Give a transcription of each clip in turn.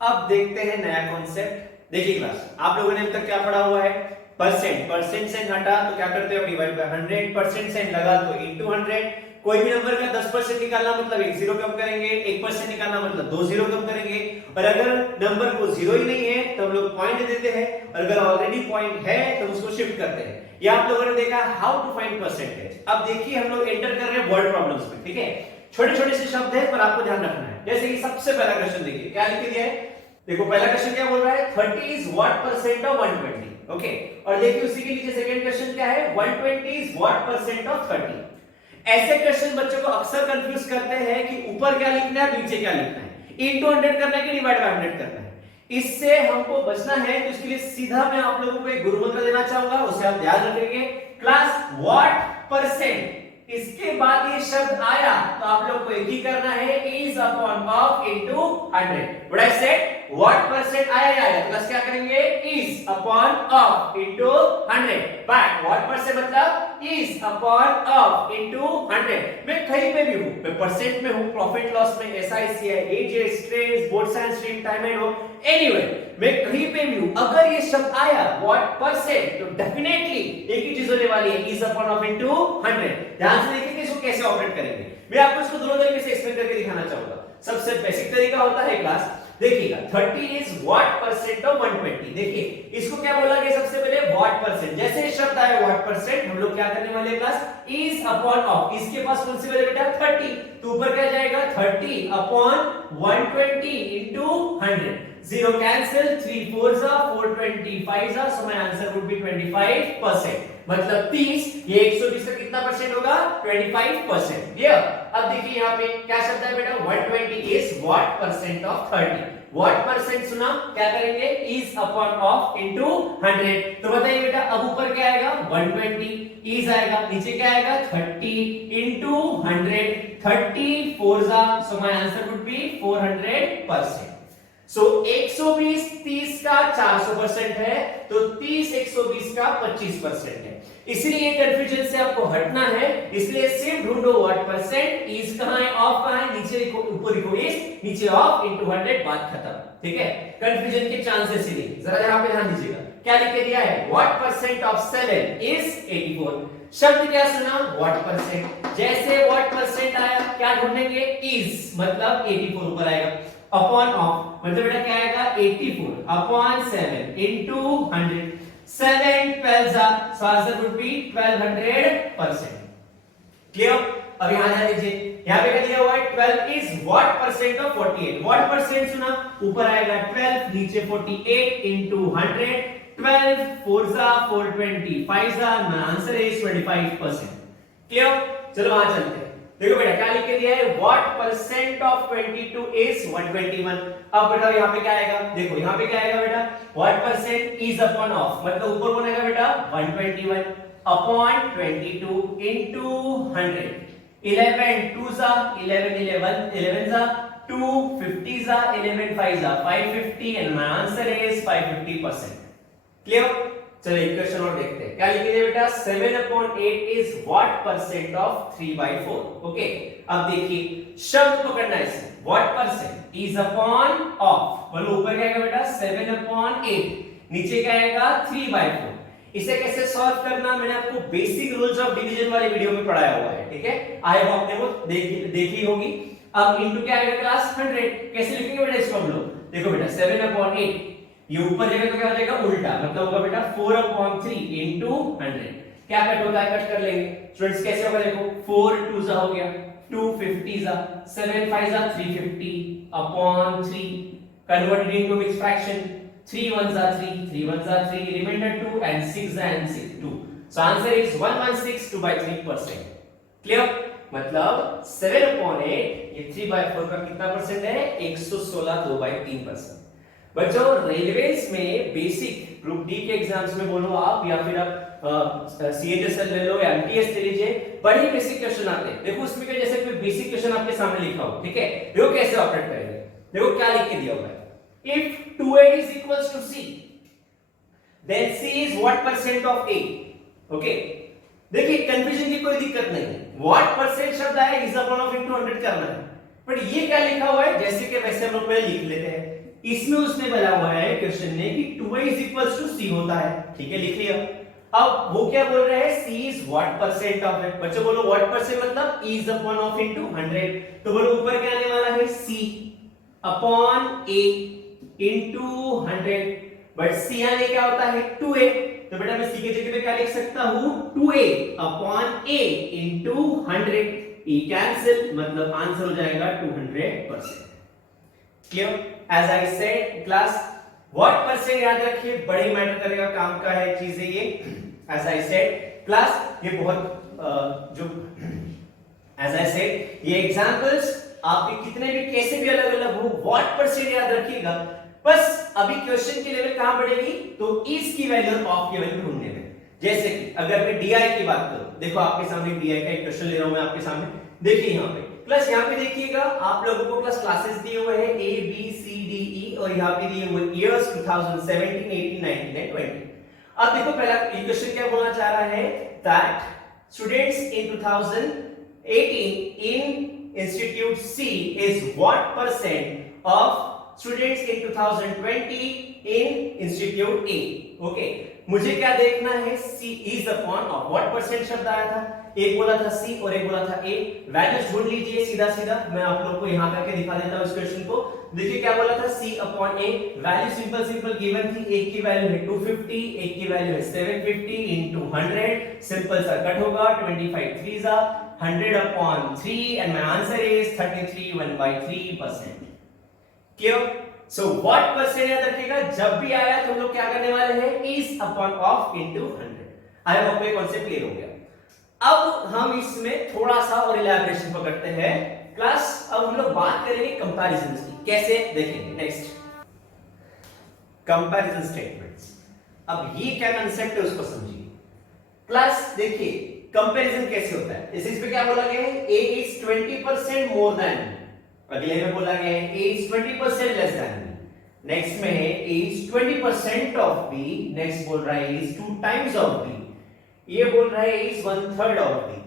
अब देखते हैं नया कॉन्सेप्ट। देखिए क्लास, आप लोगों ने अभी तक क्या पढ़ा हुआ है? परसेंट से हटा तो क्या करते हो? Divide by 100%। से लगा तो इनटू 100। कोई भी नंबर का 10% निकालना मतलब एक जीरो कम करेंगे, 1% निकालना मतलब दो जीरो कम करेंगे। और अगर नंबर को जीरो ही नहीं है तो हम लोग पॉइंट देते हैं, और अगर ऑलरेडी पॉइंट है तो उसको शिफ्ट करते हैं। ये आप लोगों ने देखा हाउ टू फाइंड परसेंटेज। अब देखिए हम लोग एंटर कर रहे हैं वर्ड प्रॉब्लम्स में, ठीक है? छोटे छोटे से शब्द है पर आपको ध्यान रखना है। जैसे कि सबसे पहला क्वेश्चन देखिए क्या लिख दिया है। देखो पहला क्वेश्चन क्या बोल रहा है? 30 is what percent of 120। Okay, और देखिए उसी के नीचे सेकंड क्वेश्चन क्या है? 120 इज व्हाट परसेंट ऑफ 30। ऐसे क्वेश्चन बच्चों को अक्सर कंफ्यूज करते हैं कि ऊपर क्या लिखना है, नीचे क्या लिखना है, इनटू 100 करना है कि डिवाइड बाय 100 करना है। इससे हमको बचना है तो इसके लिए सीधा मैं आप लोगों को एक गुरु मंत्र देना चाहूंगा, उसे आप ध्यान रखेंगे। क्लास व्हाट परसेंट, इसके बाद ये शब्द आया तो आप लोग को एक ही करना है, is upon of into 100। What I said? What percent आया प्लस क्या करेंगे? Is upon of into 100। But what percent मतलब इज अपॉन ऑफ इनटू 100। मैं कहीं पे भी हूं, मैं परसेंट में हूं, प्रॉफिट लॉस में, एसआईसीआई, एजेस, ट्रेड्स, board science stream, time end हो, एनीवे मैं कहीं पे भी हूं, अगर ये शब्द आया व्हाट परसेंट तो डेफिनेटली एक ही चीज होने वाली है, इज अपॉन ऑफ इनटू 100। ध्यान से देखिए इसको कैसे ऑपरेट करेंगे। मैं आपको इसको दोनों तरीके से एक्सप्लेन करके दिखाना चाहूंगा। सबसे बेसिक तरीका होता है क्लास, देखिएगा 30 इज व्हाट परसेंट ऑफ 120। देखिए इसको क्या बोला गया? सबसे पहले व्हाट परसेंट, जैसे ये शब्द आया व्हाट परसेंट हम लोग क्या करने वाले क्लास? इज अपॉन ऑफ, इसके पास कौन सी वैल्यू बेटा? 30, तो ऊपर क्या जाएगा? 30 अपॉन 120 इनटू 100। जीरो कैंसिल, 3 4 जा 4 25 जा, so my answer would be 25%। मतलब 30, ये 120 का कितना परसेंट होगा? 25%। क्लियर? अब देखिए यहाँ पे क्या शब्द है बेटा? 120 is what percent of 30। What percent सुना, क्या करेंगे? Is upon of into 100। तो बताइए बेटा अब ऊपर क्या आएगा? 120, इज आएगा, नीचे क्या आएगा? 30 इनटू 100, 30 4 जा, so my answer would be 400%। सो 120 30 का 400% है, तो 30 120 का 25% है। इसलिए कंफ्यूजन से आपको हटना है, इसलिए सिर्फ ढूंढो व्हाट परसेंट, इज कहां है, ऑफ कहां है, नीचे लिखो, ऊपर लिखो इज, नीचे ऑफ इनटू 100, बात खत्म। ठीक है? कंफ्यूजन के चांसेस ही नहीं। जरा यहां पे ध्यान दीजिएगा क्या लिख के दिया है? What percent of 7 is 84। शब्द क्या सुना? What percent. जैसे व्हाट परसेंट आया क्या ढूंढेंगे? इज मतलब 84 ऊपर आएगा, अपॉन ऑफ मतलब बेटा क्या आएगा? 84 अपॉन 7 इनटू 100। 7 12 जा, so answer would be 1200%। Clear? अब यहां ध्यान दीजिए, यहां पे क्या दिया हुआ है? 12 is what percent of 48। What percent सुना, ऊपर आएगा 12, नीचे 48 इनटू 100। 12 4 जा 425 जा, आंसर इज 25%। क्लियर? चलो वहां चलते हैं। देखो बेटा क्या लिख के दिया है? What percent of 22 is 121। अब बेटा यहां पे क्या आएगा? देखो यहां पे क्या आएगा बेटा? What percent is upon of, मतलब ऊपर कौन आएगा बेटा? 121 अपॉन 22 इनटू 100। 11 2 जा 11 11 जा 2 50 जा 11 5 जा 550 and my answer is 550%। Clear? चलिए एक क्वेश्चन और देखते हैं। क्या लिखिए बेटा? 7/8 is what percent of 3/4। Okay, अब देखिए शब्द पकड़ना है इसे। What percent is upon of, मतलब ऊपर क्या आएगा बेटा? 7/8, नीचे क्या आएगा? 3/4। इसे कैसे सॉल्व करना मैंने आपको बेसिक रूल्स ऑफ डिवीजन वाले वीडियो में पढ़ाया हुआ है, ठीक है? आई होप आपने वो देखी होगी। अब इनटू क्या आएगा क्लास? 100। कैसे लिखेंगे बेटा इसको हम लोग? देखो बेटा 7/8, ये ऊपर जाएगा तो क्या हो जाएगा? उल्टा, मतलब होगा बेटा 4/3 इनटू 100। क्या कट होता है? कट कर लेंगे स्टूडेंट्स। कैसे होगा? देखो 4 2 जा हो गया, 2 50 जा, 7 5 जा 350 upon 3, converted into mix fraction, 3 1 जा 3, 3 1 जा 3, रिमाइंडर 2 एंड 6 जा and 6 2। So answer is 116 2/3%। Clear? मतलब 7/8 ये 3/4 का कितना परसेंट है? 116 2/3%। बच्चों रेलवेज में बेसिक ग्रुप डी के एग्जाम्स में बोलो आप, या फिर आप सीएचएसएल ले लो या एमटीएस ले लीजिए, बड़े बेसिक क्वेश्चन आते हैं। देखो उसमें क्या, जैसे कोई बेसिक क्वेश्चन आपके सामने लिखा हो, ठीक है? देखो कैसे ऑपरेट करेंगे। देखो क्या लिख के दिया हुआ है? If 2a is equals to c, then c is what percent of a? Okay, देखिए कंफ्यूजन की कोई दिक्कत नहीं है। व्हाट परसेंट शब्द आया इज अपॉन ऑफ इनटू 100 करना है, बट ये क्या लिखा हुआ है? जैसे कि वैसे हम लोग पहले लिख लेते हैं। इसमें उसने बोला हुआ है क्वेश्चन ने कि 2a is equals to c होता है, ठीक है, लिख लिया। अब वो क्या बोल रहा है, c is what percent of it। बच्चों बोलो what percent मतलब e is upon of into 100। तो बोलो ऊपर क्या आने वाला है, c upon a into 100, but c आने क्या होता है 2a। तो बेटा मैं c की जगह पे क्या लिख सकता हूं, 2a upon a into 100, e cancel, मतलब आंसर हो जाएगा 200%। Clear? As I said class, what percent याद रखिए, बड़े मैटर करेगा, काम का है चीजें ये। एज आई सेड क्लास, ये बहुत जो एज आई सेड ये एग्जांपल्स आपके कितने भी कैसे भी अलग अलग हो, व्हाट परसेंट याद रखिएगा। बस अभी क्वेश्चन की लेवल कहां बढ़ेगी, तो इज की वैल्यू और ऑफ की वैल्यू ढूंढने में। जैसे कि अगर मैं डी आई की बात करूं, देखो आपके सामने डी आई का एक क्वेश्चन ले रहा हूं मैं आपके सामने, देखिए यहाँ पे प्लस, यहाँ पे देखिएगा आप लोगों को प्लस क्लासेस दिए हुए हैं A B C D E, और यहाँ पे दिए हुए ईयर्स 2017 18 19 एंड 20। अब देखो पहला ये क्वेश्चन क्या बोलना चाह रहा है, that students in 2018 in institute C is what percent of students in 2020 in institute A. Okay, मुझे क्या देखना है, c is upon of, what percent शब्द आया था, एक बोला था c और एक बोला था a। वैल्यूज ढूंढ लीजिए सीधा सीधा, मैं आप लोग को यहां करके दिखा देता हूं इस क्वेश्चन को। देखिए क्या बोला था, c upon a, value simple simple given थी, एक की वैल्यू है 250, एक की वैल्यू है 750 इनटू 100, सिंपल सा कट होगा, 25 3 जा 100 upon 3 and my answer is 33 1/3%। Clear? So what percent याद रखिएगा, जब भी आया तो हम लोग क्या करने वाले हैं, is upon of into 100। I hope आपको ये कांसेप्ट क्लियर हो गया। अब हम इसमें थोड़ा सा और इलैबोरेशन पकड़ते हैं क्लास। अब हम लोग बात करेंगे कंपैरिजंस की, कैसे देखेंगे। Next, comparison statements. अब ये क्या कांसेप्ट है उसको समझिए क्लास। देखिए कंपैरिजन कैसे होता है, इस पे क्या बोला गया है, a is 20% मोर देन, अगले में बोला गया है a is 20% less than, next में है a is 20% of b, next बोल रहा है a is 2 times of b, ये बोल रहा है a is 1/3 ऑफ b।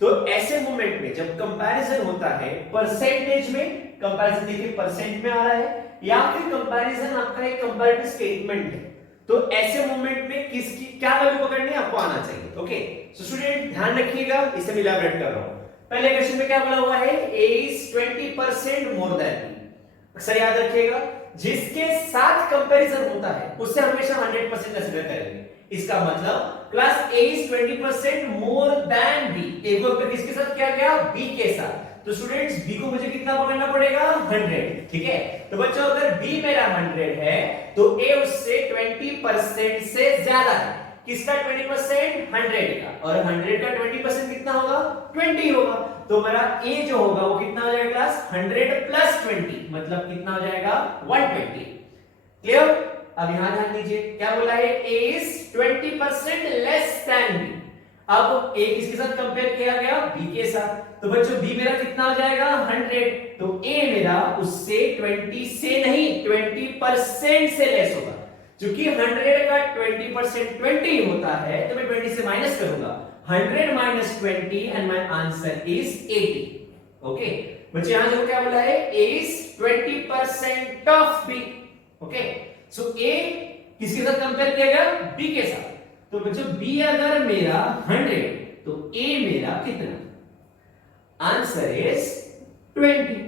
तो ऐसे मोमेंट में जब कंपैरिजन होता है परसेंटेज में, कंपैरिजन देखिए परसेंट में आ रहा है, या फिर कंपैरिजन आपका एक कंपैरेटिव स्टेटमेंट है, तो ऐसे मोमेंट में किसकी क्या वैल्यू पकड़नी है आपको आना चाहिए। ओके, सो स्टूडेंट ध्यान रखिएगा, इसे मैं इलैबोरेट कर रहा हूं। पहले क्वेश्चन में क्या बोला हुआ है, a is 20% more then b। अक्सर याद रखिएगा, जिसके साथ कंपैरिजन होता है उससे हमेशा 100% कंसीडर करेंगे। इसका मतलब class a is 20% more then b, एक बार फिर किसके साथ किया गया, b के साथ। तो स्टूडेंट्स b को मुझे कितना पकड़ना पड़ेगा, 100। ठीक है, तो बच्चों अगर b मेरा 100 है तो a उससे 20% से ज्यादा है। किसका 20%, 100 का, और 100 का 20% कितना होगा, 20 होगा। तो मेरा a जो होगा वो कितना हो जाएगा क्लास, 100 प्लस 20 मतलब कितना हो जाएगा, 120। क्लियर? अब यहां ध्यान दीजिए क्या बोला है, a is 20% less than b। अब a किसके साथ कंपेयर किया गया, b के साथ। तो बच्चों b मेरा कितना हो जाएगा, 100, तो a मेरा उससे 20 से नहीं 20% से लेस होगा। क्योंकि 100 का 20% 20 होता है, तो मैं 20 से माइनस करूंगा, 100 minus 20 and my answer is 80। Okay बच्चे, यहां देखो क्या बोला है, a is 20% of b। Okay, so a किसके साथ कंपेयर किया गया, b के साथ। तो बच्चों b अगर मेरा 100 तो a मेरा कितना, आंसर इज 20।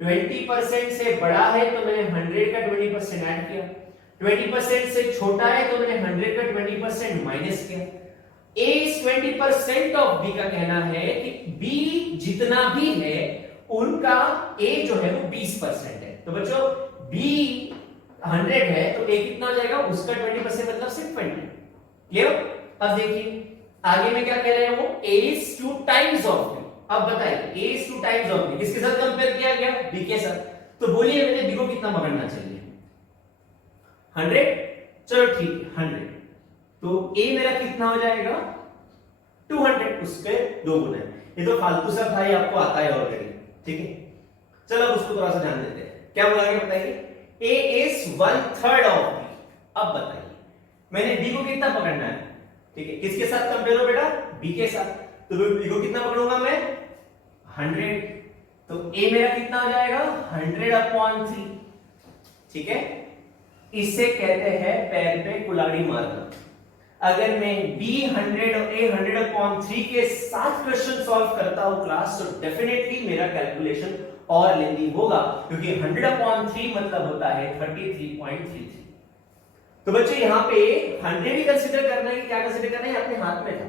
20% से बड़ा है तो मैंने 100 का 20% ऐड किया, 20% से छोटा है तो मैंने 100 का 20% माइनस किया। a is 20% ऑफ b का कहना है कि b जितना भी है उनका a जो है वो 20% है। तो बच्चों b 100 है तो a कितना हो जाएगा, उसका 20% मतलब सिर्फ 20। क्लियर? अब देखिए आगे में क्या कह रहे हैं वो, a is 2 times of b। अब बताइए a is 2 times of b किसके साथ कंपेयर किया गया, b के साथ। तो बोलिए मैंने b को कितना पकड़ना चाहिए, 100। चलो ठीक है 100, तो a मेरा कितना हो जाएगा, 200, उसके 2 गुना है। ये तो फालतू सा भाई आपको आता है ऑलरेडी, ठीक है। चलो अब उसको थोड़ा सा ध्यान देते हैं, क्या बोला गया बताइए, a is 1/3 ऑफ b। अब बताइए मैंने b को कितना पकड़ना है, ठीक है, किसके साथ कंपेयर हो बेटा, b के साथ। तो b को कितना पकड़ूंगा मैं, 100, तो a मेरा कितना हो जाएगा, 100 अपॉन 3। ठीक है, इसे कहते हैं पैर पे कुल्हाड़ी मारना। अगर मैं B100 और A100/3 के साथ क्वेश्चन सॉल्व करता हूं क्लास, तो डेफिनेटली मेरा कैलकुलेशन और लेंदी होगा, क्योंकि 100/3 मतलब होता है 33.33। तो बच्चों यहां पे 100 ही कंसीडर करना है कि क्या कंसीडर करना है, अपने हाथ में था।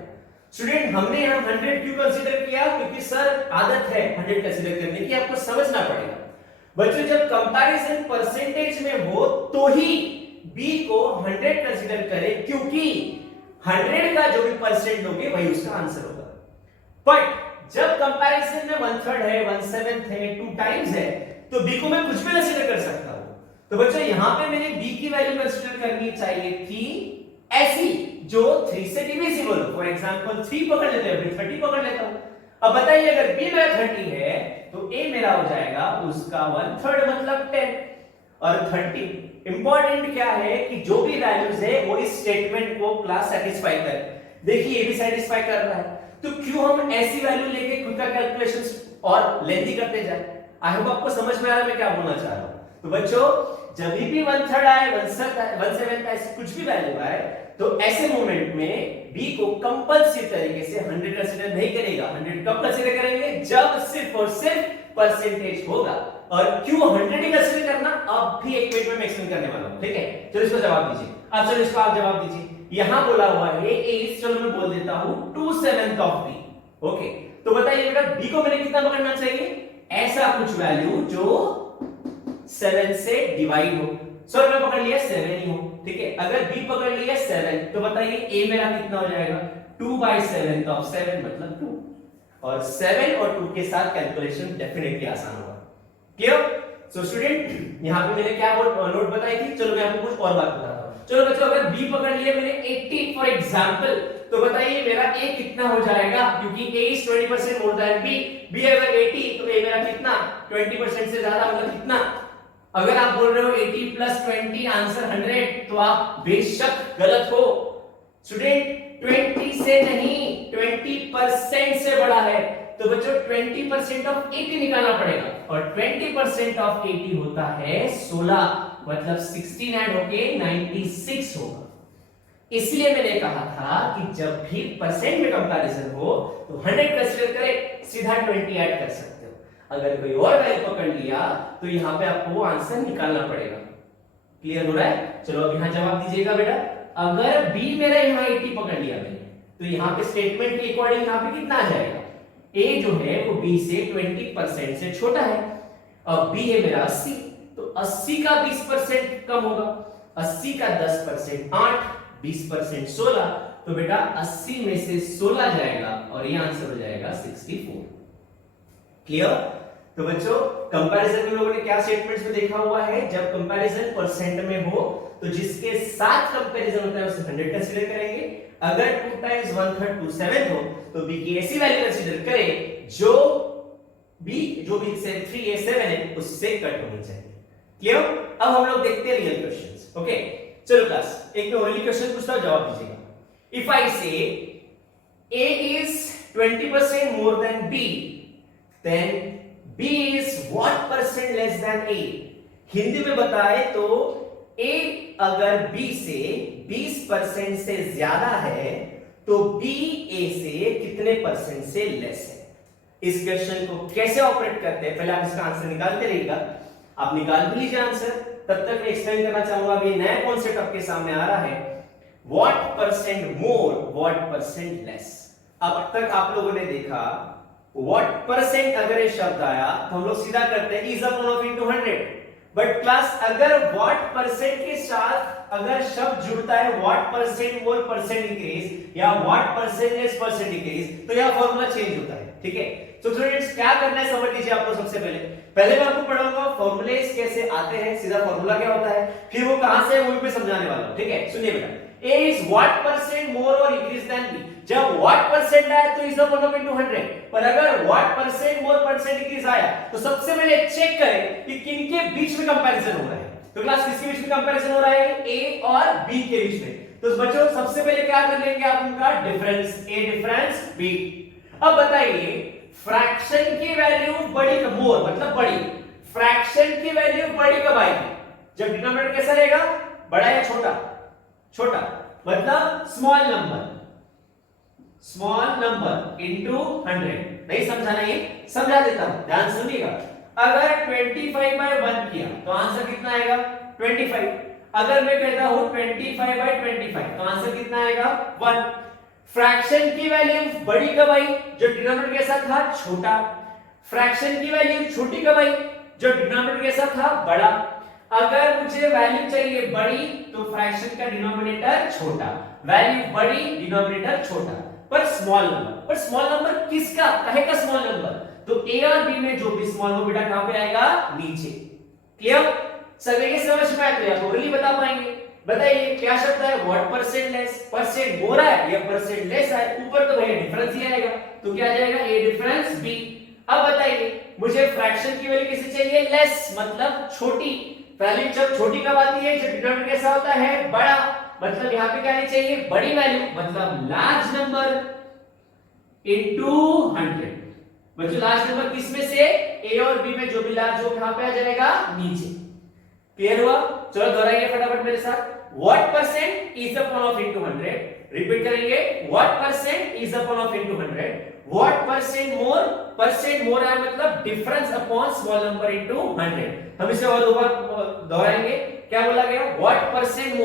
स्टूडेंट हमने यहां 100 क्यों कंसीडर किया, क्योंकि सर आदत है 100 कंसीडर करने की, आपको समझना पड़ेगा। बच्चों जब कंपैरिजन परसेंटेज में हो तो ही B को 100 कंसीडर करें, क्योंकि 100 का जो भी परसेंट लोगे वही उसका आंसर होगा। बट जब कंपैरिजन में 1/3 है, 1/7 है, 2 टाइम्स है, तो B को मैं कुछ भी कंसीडर कर सकता हूं। तो बच्चों यहां पे मैंने B की वैल्यू कंसीडर करनी चाहिए थी ऐसी जो 3 से डिविजिबल हो। फॉर एग्जांपल 3 पकड़ लेते हैं, फिर 30 पकड़ लेता हूं। अब बताइए अगर B मेरा 30 है तो A मेरा हो जाएगा उसका 1/3 मतलब 10। और 30 इंपॉर्टेंट क्या है कि जो भी वैल्यूज है वो इस स्टेटमेंट को क्लास सेटिस्फाई करे। देखिए ये भी सेटिस्फाई कर रहा है, तो क्यों हम ऐसी वैल्यू लेके खुद का कैलकुलेशंस और लेंथी करते जाए। आई होप आपको समझ में आ रहा है मैं क्या बोलना चाह रहा हूं। तो बच्चों जब भी 1/3 आए, 1/7 आए, कुछ भी वैल्यू आए, तो ऐसे मोमेंट में B को कंपल्सरी तरीके से 100 कंसीडर नहीं करेगा। 100 कब कंसीडर करेंगे, जब सिर्फ और सिर्फ परसेंटेज होगा। और क्यों 100 ही कंसीडर करना, अब भी एक मिनट में एक्सप्लेन करने वाला हूं, ठीक है। चलो इसको जवाब दीजिए। अब चलो इसको आप जवाब दीजिए। यहां बोला हुआ है A, चलो मैं बोल देता हूं 2/7 ऑफ B। ओके, तो बताइए बेटा B को मैंने कितना पकड़ना चाहिए, ऐसा कुछ वैल्यू जो 7 से डिवाइड हो। सर मैं पकड़ लिया 7 ही हो, ठीक है। अगर B पकड़ लिया 7, तो बताइए A मेरा कितना हो जाएगा, 2/7 ऑफ 7 मतलब 2। और 7 और 2 के साथ कैलकुलेशन डेफिनेटली आसान होगा। क्लियर। सो स्टूडेंट यहां पे मैंने क्या नोट बताई थी, चलो मैं आपको कुछ और बात बताता हूं। चलो बच्चों अगर B पकड़ लिया मैंने 80 फॉर एग्जांपल, तो बताइए मेरा A कितना हो जाएगा, क्योंकि A is 20% more then B अगर 80 तो A मेरा कितना 20% से ज्यादा मतलब कितना। अगर आप बोल रहे हो 80 + 20 आंसर 100, तो आप बेशक गलत हो। स्टूडेंट 20 से नहीं 20% से बड़ा है, तो बच्चों 20% ऑफ 80 निकालना पड़ेगा, और 20% ऑफ 80 होता है 16, मतलब 16 ऐड होके 96 होगा। इसलिए मैंने कहा था कि जब भी परसेंट में कंपैरिजन हो तो 100 कंसीडर करें, सीधा 20 ऐड कर सकते हो। अगर कोई और वैल्यू पकड़ लिया तो यहां पे आपको वो आंसर निकालना पड़ेगा। क्लियर हो रहा है। चलो अब यहां जवाब दीजिएगा बेटा। अगर B मेरा यहां 80 पकड़ लिया मैंने, तो यहां पे स्टेटमेंट के अकॉर्डिंग यहां पे कितना आ जाएगा, A जो है वो B से 20% से छोटा है। अब B है मेरा 80, तो 80 का 20% कम होगा, 80 का 10% 8, 20% 16, तो बेटा 80 में से 16 जाएगा और ये आंसर हो जाएगा 64। क्लियर। तो बच्चों कंपैरिजन में लोगों ने क्या स्टेटमेंट्स में देखा हुआ है, जब कंपैरिजन परसेंट में हो तो जिसके साथ कंपैरिजन होता है उसे 100 कंसीडर करेंगे। अगर 2 × 1/3 2/7 हो तो B की ऐसी वैल्यू कंसीडर करें जो B से 3A7 है उससे कट होनी चाहिए। क्लियर। अब हम लोग देखते हैं रियल क्वेश्चंस। ओके चलो क्लास एक ओनली क्वेश्चन पूछता हूं, जवाब दीजिएगा। इफ आई से A is 20% more than B, then B is what percent less than A? Hindi में बताए तो A अगर B से 20% से ज्यादा है तो B A से कितने परसेंट से लेस है। इस क्वेश्चन को कैसे ऑपरेट करते हैं, पहले आप इसका आंसर निकालते रहिएगा। आप निकाल भी लीजिए आंसर, तब तक मैं एक्सप्लेन करना चाहूंगा। अभी नया कॉन्सेप्ट आपके सामने आ रहा है, what percent more, what percent less. अब तक आप लोगों ने देखा व्हाट परसेंट अगर ये शब्द आया तो हम लोग सीधा करते हैं is upon of into 100। But class अगर व्हाट परसेंट के साथ अगर शब्द जुड़ता है what percent more percent increase या what percent less percent increase, तो यह फॉर्मूला चेंज होता है। ठीक है, तो स्टूडेंट्स क्या करना है समझ लीजिए आप लोग। सबसे पहले मैं आपको पढ़ाऊंगा फॉर्मूले कैसे आते हैं, सीधा फॉर्मूला क्या होता है, फिर वो कहां से है वो भी समझाने वाला हूं। ठीक है, सुनिए बेटा। A is what percent more or increase than B? जब what percent आया तो is upon of into 100, पर अगर what percent more percent increase आया तो सबसे पहले चेक करें कि किनके बीच में कंपैरिजन हो रहा है। तो क्लास किसके बीच में कंपैरिजन हो रहा है, A और B के बीच में। तो बच्चों सबसे पहले क्या कर लेंगे आप, उनका डिफरेंस, A डिफरेंस B। अब बताइए फ्रैक्शन की वैल्यू बड़ी मोर मतलब बड़ी, फ्रैक्शन की वैल्यू बड़ी कब आएगी, जब डिनोमिनेटर कैसा रहेगा, बड़ा या छोटा, छोटा, मतलब स्मॉल नंबर इनटू 100। नहीं समझाना, ये समझा देता हूं, ध्यान सुनिएगा। अगर 25/1 किया तो आंसर कितना आएगा, 25। अगर मैं कहता हूं 25/25 तो आंसर कितना आएगा, 1। फ्रैक्शन की वैल्यू बड़ी कब आई, जो डिनोमिनेटर के साथ था छोटा। फ्रैक्शन की वैल्यू छोटी कब आई, जो डिनोमिनेटर के साथ था बड़ा। अगर मुझे वैल्यू चाहिए बड़ी तो फ्रैक्शन का डिनोमिनेटर छोटा, वैल्यू बड़ी डिनोमिनेटर छोटा, पर स्मॉल नंबर किसका, कहे का स्मॉल नंबर, तो ए और बी में जो भी स्मॉल हो बेटा कहां पे आएगा, नीचे। क्लियर, सभी के समझ में आया तो या ओरली बता पाएंगे। बताइए क्या शब्द है, व्हाट परसेंट लेस, परसेंट हो रहा है या परसेंट लेस है, ऊपर तो भैया डिफरेंस ही आएगा, तो क्या आ जाएगा, ए डिफरेंस बी। अब बताइए मुझे फ्रैक्शन की वैल्यू किसे चाहिए, लेस, मतलब छोटी। वैल्यू जब छोटी कब आती है, जब डिनोमिनेटर कैसा होता है, बड़ा, मतलब यहां पे क्या आनी चाहिए, बड़ी वैल्यू, मतलब लार्ज नंबर इनटू 100। बच्चों लार्ज नंबर किस में से, ए और बी में जो भी लार्ज हो कहां पे आ जाएगा, नीचे। क्लियर हुआ, चलो दोहराइए फटाफट मेरे साथ। What percent is the power of into 100, repeat करेंगे, what percent is the power of into 100। What percent more है मतलब difference upon small number into 100। हम इसे और दोहराएंगे, क्या बोला गया, व्हाट परसेंट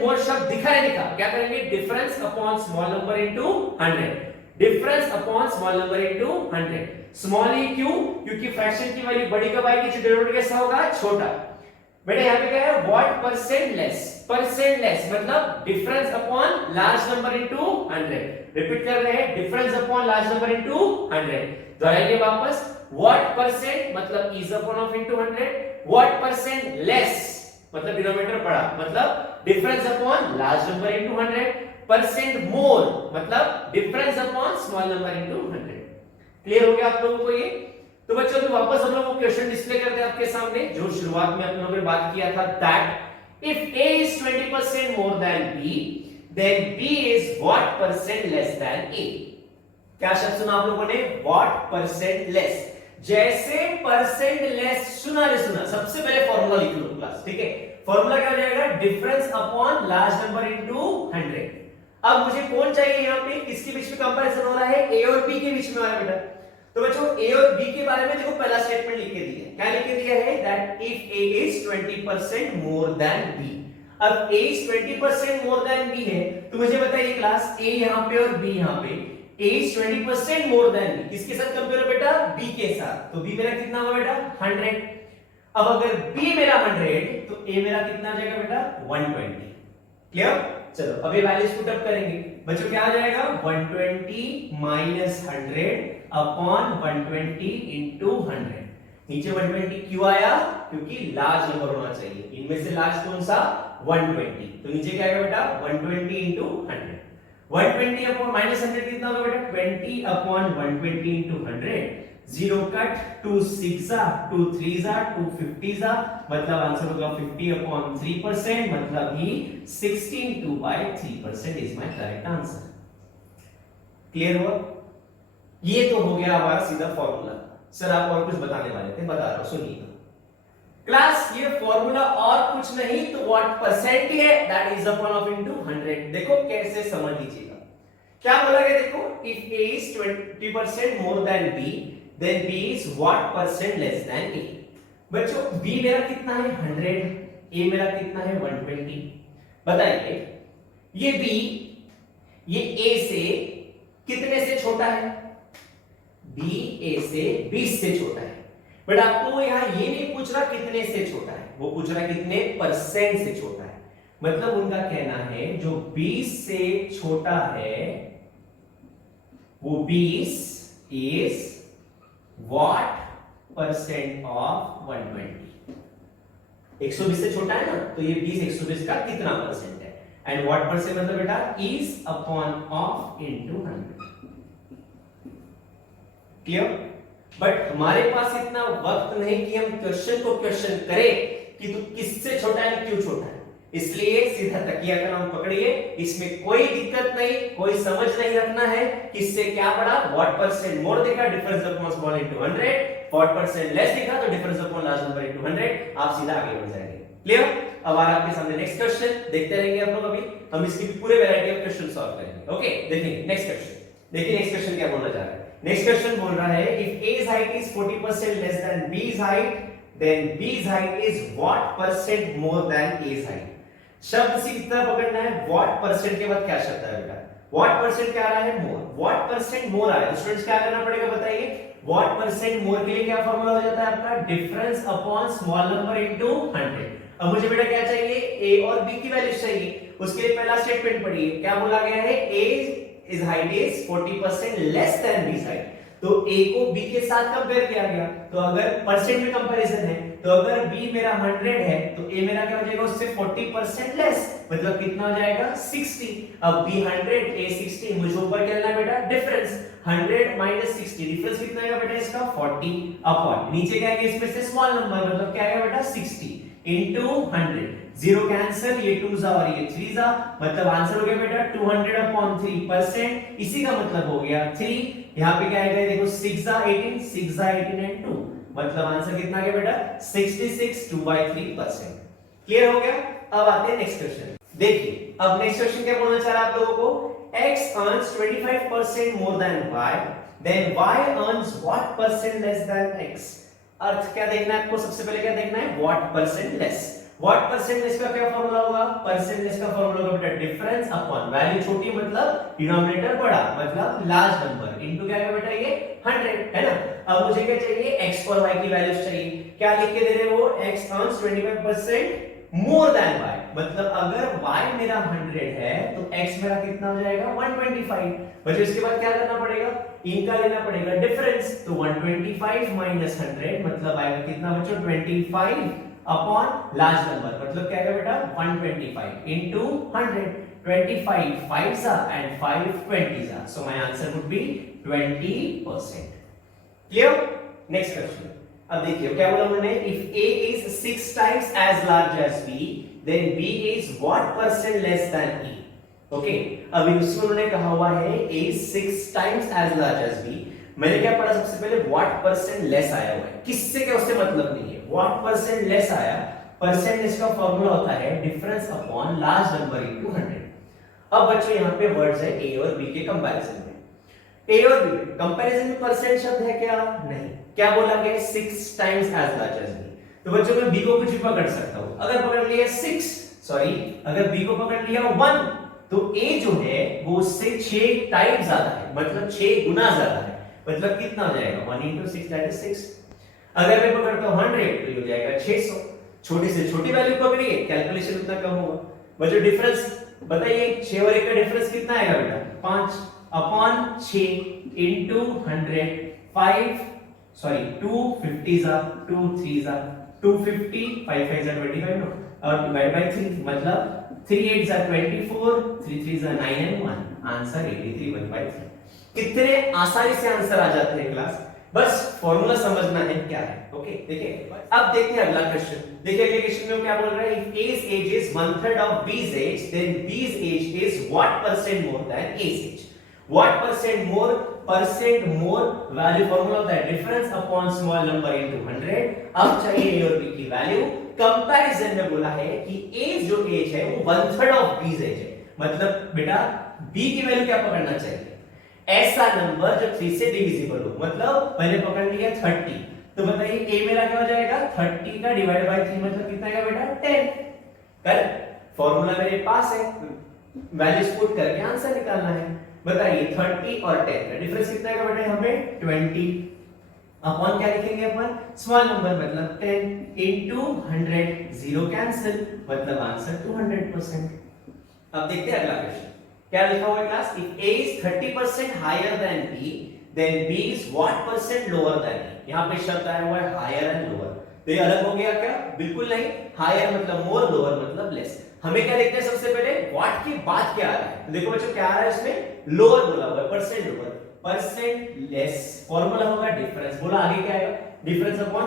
मोर शब्द दिखा है, दिखा, क्या करेंगे, difference upon small number into 100, difference upon small number into 100। Small ही क्यों, क्योंकि फ्रैक्शन की वैल्यू बड़ी कब आएगी, जो डिनोमिनेटर कैसा होगा, छोटा। बेटा यहाँ पे क्या है, व्हाट परसेंट लेस मतलब difference upon large number into 100। Repeat कर रहे हैं, difference upon large number into 100। दोहराइए वापस, व्हाट परसेंट मतलब is upon of into 100, what percent less मतलब डिनोमिनेटर बड़ा, मतलब difference upon large number into 100, percent more मतलब difference upon small number into 100। Clear हो गया आप लोगों को ये। तो बच्चों तो वापस हम लोग वो क्वेश्चन डिस्प्ले करते हैं आपके सामने, जो शुरुआत में हम लोगों ने बात किया था, that if a is 20% more than b then b is what percent less than a। क्या शब्द सुना आप लोगों ने, what percent less। जैसे परसेंट लेस सुना रे सुना, सबसे पहले फॉर्मूला लिख लो क्लास, ठीक है। फॉर्मूला क्या हो जाएगा, difference upon large number into 100। अब मुझे कौन चाहिए, यहाँ पे किसके बीच में कंपैरिजन हो रहा है, ए और बी के बीच में हो रहा है बेटा। तो बच्चों ए और बी के बारे में देखो, पहला स्टेटमेंट लिख के दिया, क्या लिख के दिया है, that if A is 20% more than B. अब A is 20% more than B है, तो मुझे बताइए क्लास, ए यहाँ पे और बी यहाँ पे, ए इज 20% मोर देन बी, किसके साथ कंपेयर हो बेटा, बी के साथ। तो बी मेरा कितना होगा बेटा, 100। अब अगर बी मेरा 100 तो ए मेरा कितना आ जाएगा बेटा, 120। क्लियर, चलो अभी वैल्यूज पुट अप करेंगे बच्चों, क्या आ जाएगा, 120 माइनस 100 अपॉन 120 इंटू 100। नीचे 120 क्यों आया, क्योंकि लार्ज नंबर होना चाहिए, इनमें से लार्ज कौन सा, 120। तो नीचे क्या आएगा बेटा, 120 इंटू 100। 120 अपॉन माइनस 100 कितना होगा बेटा, 20 अपॉन 120 इंटू 100। 0 कट, 2 6 2 3 250 मतलब आंसर होगा 50 अपॉन 3%, मतलब ही 16/3% is my correct answer. Clear हुआ, ये तो हो गया हमारा सीधा फॉर्मूला। सर आप और कुछ बताने वाले थे, बता रहा हूं सुनिए क्लास। ये फॉर्मूला और कुछ नहीं तो व्हाट परसेंट है, that is upon of into 100। देखो कैसे समझ लीजिएगा, क्या बोला गया, देखो if a is 20% more than b then b is what percent less than a। बच्चों b मेरा कितना है 100, a मेरा कितना है 120। बताइए ये b ये a से कितने से छोटा है, b a से 20 से छोटा है। बट आपको यहां ये नहीं पूछ रहा कितने से छोटा है, वो पूछ रहा कितने परसेंट से छोटा है। मतलब उनका कहना है जो 20 से छोटा है वो 20 is what percent of 120। 120 से छोटा है ना, तो ये 20 120 का कितना परसेंट है, एंड व्हाट परसेंट मतलब बेटा is upon of into 100। Clear, but हमारे पास इतना वक्त नहीं कि हम क्वेश्चन को क्वेश्चन करें कि तो किससे छोटा है क्यों छोटा है, इसलिए सीधा तकिया का नाम पकड़िए, इसमें कोई दिक्कत नहीं, कोई समझ नहीं रखना है किससे क्या बड़ा। व्हाट परसेंट मोर देखा, difference upon small into 100, what percent less देखा तो difference upon large number into 100, आप सीधा आगे बढ़ जाएंगे। क्लियर? अब आ रहा आपके सामने नेक्स्ट क्वेश्चन, देखते रहेंगे आप लोग, अभी हम इसकी पूरे वैरायटी ऑफ क्वेश्चन सॉल्व करेंगे। ओके, देखिए नेक्स्ट क्वेश्चन, देखिए नेक्स्ट क्वेश्चन क्या बोलना चाह रहा है। नेक्स्ट क्वेश्चन बोल रहा है if A's height is 40% less than B's height, then B's height is what percent more than A's height। शब्द से कितना पकड़ना है, what percent के बाद क्या शब्द है बेटा, what percent क्या आ रहा है, more, what percent more आ रहा है, तो स्टूडेंट्स क्या करना पड़ेगा बताइए, what percent more के लिए क्या फार्मूला हो जाता है आपका, difference upon small number into 100। अब मुझे बेटा क्या चाहिए, a और b की वैल्यू चाहिए, उसके लिए पहला स्टेटमेंट पढ़िए, क्या बोला गया है, a height is 40% less than b height, तो a को b के साथ कंपेयर किया गया, तो अगर परसेंट में कंपैरिजन है, तो अगर b मेरा 100 है तो a मेरा क्या हो जाएगा, उससे 40% लेस, मतलब कितना हो जाएगा 60। अब b 100 a 60, मुझे ऊपर क्या लेना है बेटा, डिफरेंस 100 माइनस 60, डिफरेंस कितना आएगा बेटा इसका 40 अपॉन, नीचे क्या आएगा इसमें से स्मॉल नंबर, मतलब क्या आएगा बेटा 60 into 100, जीरो कैंसिल, ये 2 जा और ये 3 जा, मतलब आंसर हो गया बेटा 200 अपॉन 3%, इसी का मतलब हो गया 3, यहाँ पे क्या आएगा देखो 6 जा 18, 6 जा 18 एंड 2, मतलब आंसर कितना आ गया बेटा 66, 2/3%। क्लियर हो गया? अब आते हैं नेक्स्ट क्वेश्चन, देखिए अब नेक्स्ट क्वेश्चन क्या बोलना चाह रहा है आप लोगों को, x earns 25% more than y, then y earns what percent less than x। अर्थ क्या देखना है आपको, सबसे पहले क्या देखना है, what percent less। what percent less का क्या फॉर्मूला होगा, percent less का फॉर्मूला होगा बेटा डिफरेंस अपॉन वैल्यू छोटी मतलब डिनोमिनेटर बड़ा मतलब लार्ज नंबर इनटू क्या है बेटा ये 100 है ना। अब मुझे क्या चाहिए, x और y की वैल्यूज चाहिए, क्या लिख के दे रहे हो, x earns 25% more than y, मतलब अगर y मेरा 100 है तो x मेरा कितना हो जाएगा 125, बच्चों इसके बाद क्या करना पड़ेगा, इनका लेना पड़ेगा डिफरेंस, तो 125 माइनस 100 मतलब आएगा कितना बच्चों 25 अपॉन लार्ज नंबर, मतलब क्या आएगा बेटा 125 इनटू 100, 25 5 जा एंड 5 20 जा, so my answer would be 20%। Clear? Next question, अब देखिए क्या बोला उन्होंने, if a is 6 times as large as b, then b is what percent less than e। Okay, अभी उसमें उन्होंने कहा हुआ है a is 6 times as large as b, मैंने क्या पढ़ा सबसे पहले what percent less आया हुआ है, किससे क्या उससे मतलब नहीं है, what percent less आया, परसेंट इसका फार्मूला होता है difference upon large number into 100। अब बच्चों यहाँ पे वर्ड्स है a और b के कंपैरिजन में, a और b कंपैरिजन में परसेंट शब्द है क्या, नहीं, क्या बोला गया 6 times as large as b, तो बच्चों मैं b को कुछ भी पकड़ सकता हूं, अगर पकड़ लिया 6 सॉरी अगर b को पकड़ लिया 1 तो a जो है वो उससे 6 टाइम्स ज्यादा है, मतलब 6 गुना ज्यादा है, मतलब कितना हो जाएगा 1 into 6 that is 6। अगर मैं पकड़ता हूं 100 तो ये हो जाएगा 600, छोटी से छोटी वैल्यू पकड़िए कैलकुलेशन उतना कम होगा। बच्चों डिफरेंस बताइए, 6 और 1 का डिफरेंस कितना आएगा बेटा 5 अपॉन 6 into 100, 5 सॉरी 2 50 जा 2 3 जा 250, 5 5 जा 25 नो, और डिवाइड बाय 3 मतलब 3 8 जा 24, 3 3 जा 9 एंड 1, आंसर 83 1/3। कितने आसानी से आंसर आ जाते हैं क्लास, बस फॉर्मूला समझना है क्या है। ओके देखिए अब देखते हैं अगला क्वेश्चन, देखिए अगले क्वेश्चन में क्या बोल रहा है, if A's age is 1/3 of B's age, then B's age is what percent more than A's age। what percent more, percent more value formula होता है difference upon small number into 100। अब चाहिए a और b की value, comparison में बोला है कि a जो एज है वो 1/3 ऑफ b एज है, मतलब बेटा b की वैल्यू क्या पकड़ना चाहिए, ऐसा नंबर जो 3 से डिविजिबल हो, मतलब मैंने पकड़ लिया 30, तो बताइए a मेरा क्या हो जाएगा 30 का डिवाइड बाय 3 मतलब कितना आएगा बेटा 10। करेक्ट, फॉर्मूला मेरे पास है, वैल्यूज पुट करके आंसर निकालना है। बताइए 30 और 10 का डिफरेंस कितना आएगा बेटा यहाँ पे 20 अपॉन क्या लिखेंगे अपन स्मॉल नंबर मतलब 10 इनटू 100, जीरो कैंसिल मतलब आंसर 200%। अब देखते हैं अगला क्वेश्चन क्या लिखा हुआ है class, if a is 30% higher than b, then b is what percent lower than a। यहाँ पे शब्द आया हुआ है हायर एंड लोअर, तो ये अलग हो गया क्या, बिल्कुल नहीं, हायर मतलब मोर, लोअर मतलब लेस। हमें क्या देखते हैं सबसे पहले व्हाट के बाद क्या आ रहा है, तो देखो बच्चों क्या आ रहा है इसमें लोअर बोला हुआ है, percent lower, percent less, formula होगा डिफरेंस, बोला आगे क्या आएगा difference upon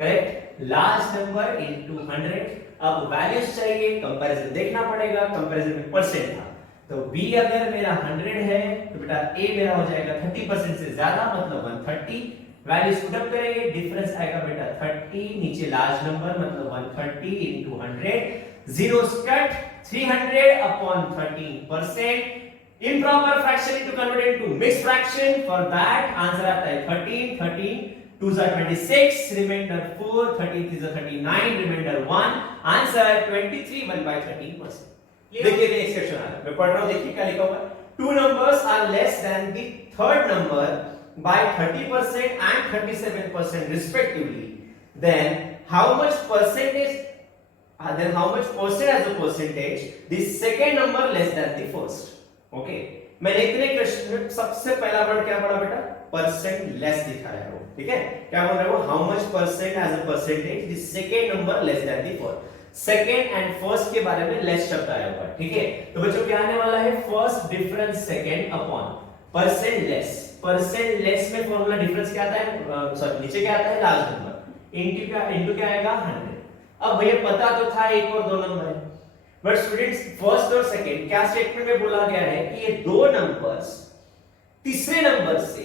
correct large number into 100। अब वैल्यूज चाहिए, कंपैरिजन देखना पड़ेगा, कंपैरिजन में परसेंट था, तो b अगर मेरा 100 है तो बेटा a मेरा हो जाएगा 30% से ज्यादा मतलब 130, वैल्यूज पुट अप करेंगे, डिफरेंस आएगा बेटा 30, नीचे लार्ज नंबर मतलब 130 into 100, zeros cut, 300 upon 13%. Improper fraction into convert into mixed fraction. For that answer आता है 13, 13 2s are 26, remainder 4, 13 3s are 39, remainder 1, answer 23 1 by 13%. देखिए नेक्स्ट क्वेश्चन आ रहा है, मैं पढ़ रहा हूं, देखिए क्या लिखा हुआ है. Two numbers are less than the third number by 30% and 37% respectively. Then how much percentage as a percentage the second number less than the first? Okay, मैंने इतने क्वेश्चन में सबसे पहला वर्ड क्या पढ़ा बेटा? परसेंट लेस दिखा रहा है वो, ठीक है. क्या बोल रहा है वो? How much percent as a percentage the second number less than the first. Second and first के बारे में लेस शब्द आया हुआ है, ठीक है. तो बच्चों क्या आने वाला है? First difference second upon percent less. Percent less में फॉर्मूला डिफरेंस क्या आता है? सॉरी, नीचे क्या आता है? लार्ज नंबर इनटू क्या आएगा? 100. अब भैया पता तो था एक और दो नंबर है, बट स्टूडेंट्स फर्स्ट और सेकंड क्या स्टेटमेंट में बोला गया है कि ये दो नंबर्स तीसरे नंबर से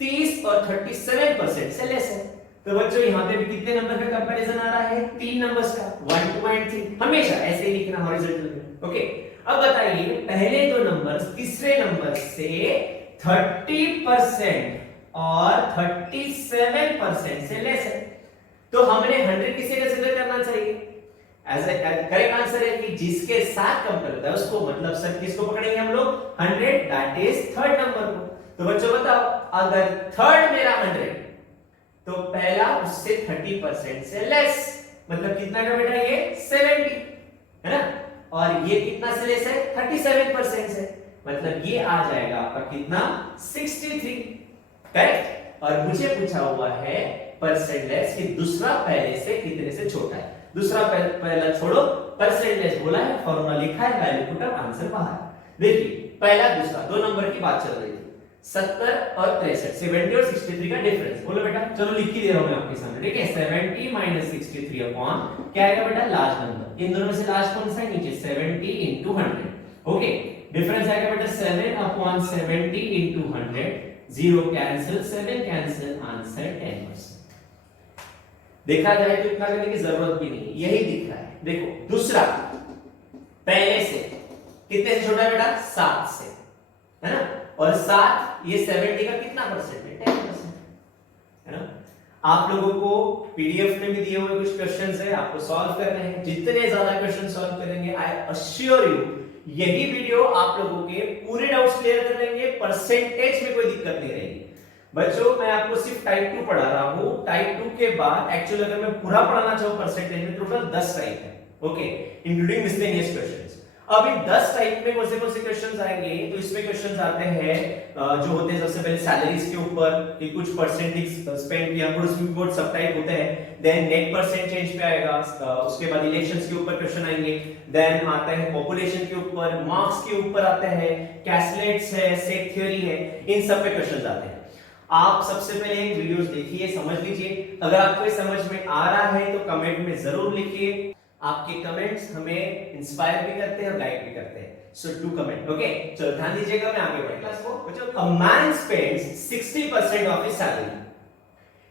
30 और 37% से लेस है. तो बच्चों यहां पे भी कितने नंबर का कंपैरिजन आ रहा है? तीन नंबर्स का, 1 2 एंड 3. हमेशा ऐसे ही लिखना हॉरिजॉन्टल में. ओके, अब बताइए पहले दो नंबर्स तीसरे नंबर से 30% और 37% से लेस है. तो हमने 100 किसे कंसीडर करना चाहिए? एज अ करेक्ट आंसर है कि जिसके साथ कंपेयर होता है उसको, मतलब सर किसको पकड़ेंगे हम लोग? 100, दैट इज थर्ड नंबर को. तो बच्चों बताओ, अगर थर्ड मेरा 100 तो पहला उससे 30% से लेस, मतलब कितना का बेटा? ये 70 है ना, और ये कितना से लेस है? 37% से, मतलब ये आ जाएगा आपका कितना? 63. करेक्ट. और मुझे पूछा हुआ है परसेंट लेस कि दूसरा पहले से कितने से छोटा है. दूसरा पहला छोड़ो, परसेंट लेस बोला है, फॉर्मूला लिखा है, वैल्यू पुट अप, आंसर बाहर. देखिए पहला दूसरा दो नंबर की बात चल रही थी, 70 और 63, 70 और 63 का डिफरेंस. बोलो बेटा, चलो लिख ही दे रहा हूं मैं आपके सामने, ठीक है. 70 माइनस 63 अपॉन क्या आएगा बेटा? Large number. इन दोनों में से लार्ज कौन सा है? नीचे 70 into 100. ओके, डिफरेंस आएगा बेटा 7 upon 70 into 100. 0 cancel, 7 cancel, answer 10%. देखा जाए तो इतना करने की जरूरत भी नहीं, यही दिख रहा है. देखो दूसरा पहले से कितने से छोटा है बेटा? 7 से, है ना. और 7 ये 70 का कितना परसेंट है? 10%, है ना. आप लोगों को पीडीएफ में भी दिए हुए कुछ क्वेश्चंस है, आपको सॉल्व करने हैं. जितने ज्यादा क्वेश्चन सॉल्व करेंगे, आई अश्योर यू यही वीडियो आप लोगों के पूरे डाउट्स क्लियर कर देंगे. परसेंटेज में कोई दिक्कत नहीं रहेगी. बच्चों मैं आपको सिर्फ टाइप 2 पढ़ा रहा हूं. टाइप 2 के बाद एक्चुअली अगर मैं पूरा पढ़ाना चाहूं परसेंटेज में, टोटल 10 टाइप है. Okay, including miscellaneous questions. अब इन 10 टाइप में कौन से क्वेश्चंस आएंगे? तो इसमें क्वेश्चंस आते हैं जो होते हैं सबसे पहले सैलरीज के ऊपर कि कुछ परसेंटेज स्पेंड किया, फिर उसमें बहुत सब टाइप होते हैं. देन नेट परसेंट चेंज पे आएगा. उसके बाद इलेक्शंस के ऊपर क्वेश्चन आएंगे. देन आता है पॉपुलेशन के ऊपर, मार्क्स के ऊपर आता है, कैसलेट्स है, सेट थ्योरी है, इन सब पे क्वेश्चंस आते हैं. आप सबसे पहले एक वीडियोस देखिए, समझ लीजिए. अगर आपको समझ में आ रहा है तो कमेंट में जरूर लिखिए. आपके कमेंट्स हमें इंस्पायर भी करते हैं और गाइड भी करते हैं. So do comment. ओके, चलो ध्यान दीजिएगा. मैं आगे बढ़ क्लास को. बच्चों, a man spends 60% of his salary.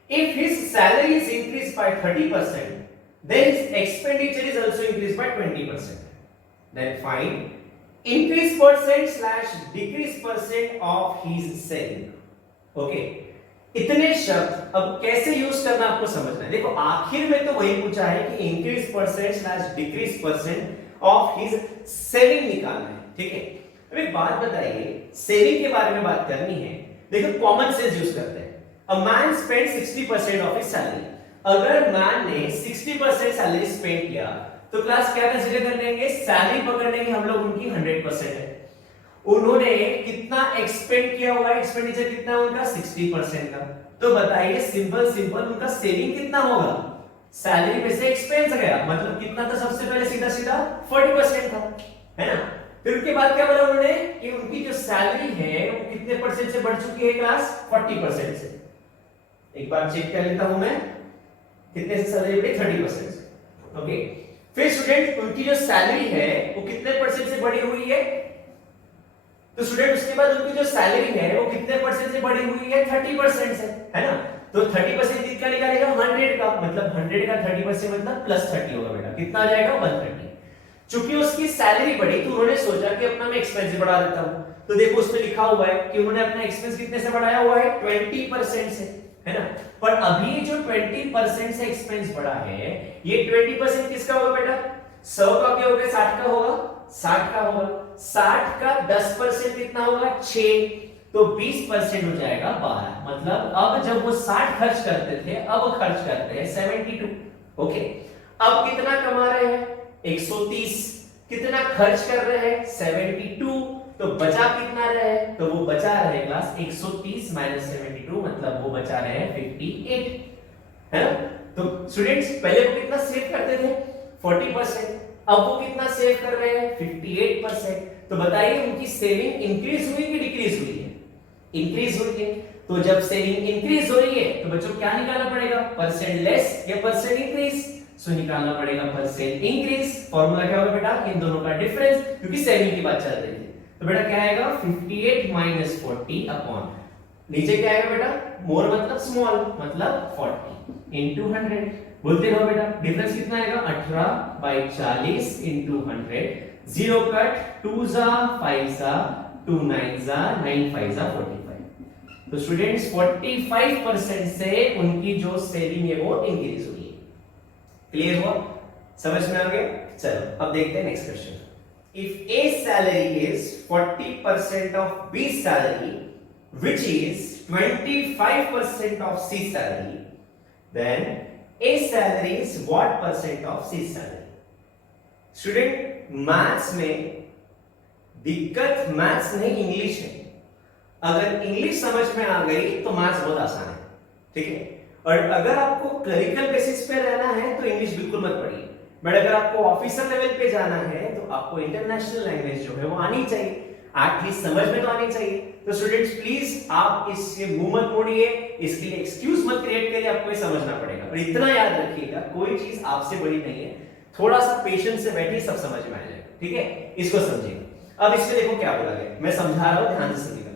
If his salary is increased by 30%, then his expenditure is also increased by 20%. Then find increase percent / decrease percent of his salary. Okay, इतने शब्द अब कैसे यूज करना आपको समझना है. देखो आखिर में तो वही पूछा है कि increase percent / decrease percent of his saving निकालना है. ठीक है. अब एक बात बताइए, सेविंग के बारे में बात करनी है. देखो कॉमन सेंस यूज करते हैं. A man spend 60% of his salary. अगर मैन ने 60% सैलरी स्पेंड किया तो क्लास क्या कंसीडर कर लेंगे? सैलरी पकड़ लेंगे हम लोग उनकी 100% है. उन्होंने कितना एक्सपेंड किया हुआ है? एक्सपेंडिचर कितना उनका? 60% का. तो बताइए सिंपल उनका सेविंग कितना होगा? सैलरी में से एक्सपेंस गया, मतलब कितना था? सबसे पहले सीधा 40% था, है ना. फिर उसके बाद क्या बोला उन्होंने कि उनकी जो सैलरी है वो कितने परसेंट से बढ़ चुकी है क्लास? 40% से. एक बार चेक कर लेता हूं मैं, कितने से सैलरी बढ़ी? 30% से. ओके, फिर स्टूडेंट उनकी जो सैलरी है वो कितने परसेंट से बढ़ी हुई है? तो स्टूडेंट उसके बाद उनकी जो सैलरी है वो कितने परसेंट से बढ़ी हुई है? 30% से, है ना? तो 30% कितना निकालेगा? 100 का, मतलब 100 का 30% मतलब +30 होगा बेटा। कितना आ जाएगा? 130। चूंकि उसकी सैलरी बढ़ी तो उन्होंने सोचा कि अपना मैं एक्सपेंस बढ़ा देता हूं। तो देखो उसमें लिखा हुआ है कि उन्होंने अपना एक्सपेंस कितने से बढ़ाया हुआ है? 20% से, है ना? पर अभी जो 20% से एक्सपेंस बढ़ा है, ये 20% किसका होगा बेटा? 100 का क्या होगा? 60 का होगा? 60 का होगा। 60 का 10% कितना होगा? 6, तो 20% हो जाएगा 12। मतलब अब जब वो 60 खर्च करते थे, अब खर्च करते हैं 72। ओके, अब कितना कमा रहे हैं? 130। कितना खर्च कर रहे हैं? 72। तो बचा कितना रहे? तो वो बचा रहे क्लास 130 माइनस 72, मतलब वो बचा रहे हैं 58, है ना? तो स्टूडेंट्स पहले वो कितना सेव करते थे? 40%। अब वो कितना सेव कर रहे हैं? 58%। तो बताइए उनकी सेविंग इंक्रीज हुई कि डिक्रीज हुई है? इंक्रीज हुई है। तो जब सेविंग इंक्रीज हो रही है तो बच्चों क्या निकालना पड़ेगा? परसेंट लेस या परसेंट इंक्रीज? सो निकालना पड़ेगा परसेंट इंक्रीज। फॉर्मूला क्या होगा बेटा? इन दोनों का डिफरेंस, क्योंकि सेविंग की बात चल रही है। तो बेटा क्या आएगा? 58 माइनस 40 अपॉन, नीचे क्या आएगा बेटा? मोर मतलब स्मॉल, मतलब 40 इंटू 100। बोलते रहो बेटा, डिफरेंस कितना आएगा? 18/40 इंटू 100। 0 कट, 2 जा 5 जा, 2 9 जा 9 5 जा 45। तो स्टूडेंट्स 45% से उनकी जो सेविंग है वो इंक्रीज हुई है। क्लियर हुआ? समझ में आ गया? चलो अब देखते हैं next question. If A salary is 40% of B salary, which is 25% of C salary, then A salary is what percent of C salary? Student maths में दिक्कत मैथ्स नहीं इंग्लिश है। अगर इंग्लिश समझ में आ गई तो मैथ्स बहुत आसान है, ठीक है? और अगर आपको क्लरिकल बेसिस पे रहना है तो इंग्लिश बिल्कुल मत पढ़िए। बट अगर आपको ऑफिसर लेवल पे जाना है तो आपको इंटरनेशनल लैंग्वेज जो है वो आनी चाहिए, एटलीस्ट समझ में तो आनी चाहिए। तो स्टूडेंट्स प्लीज आप इससे मुंह मत मोड़िए, इसके लिए एक्सक्यूज मत क्रिएट करिए, आपको ये समझना पड़ेगा। और इतना याद रखिएगा, कोई चीज आपसे बड़ी नहीं है, थोड़ा सा पेशेंस से बैठिए, सब समझ में आ जाएगा, ठीक है? इसको समझिएगा। अब इसमें देखो क्या बोला गया, मैं समझा रहा हूं, ध्यान से सुनिएगा।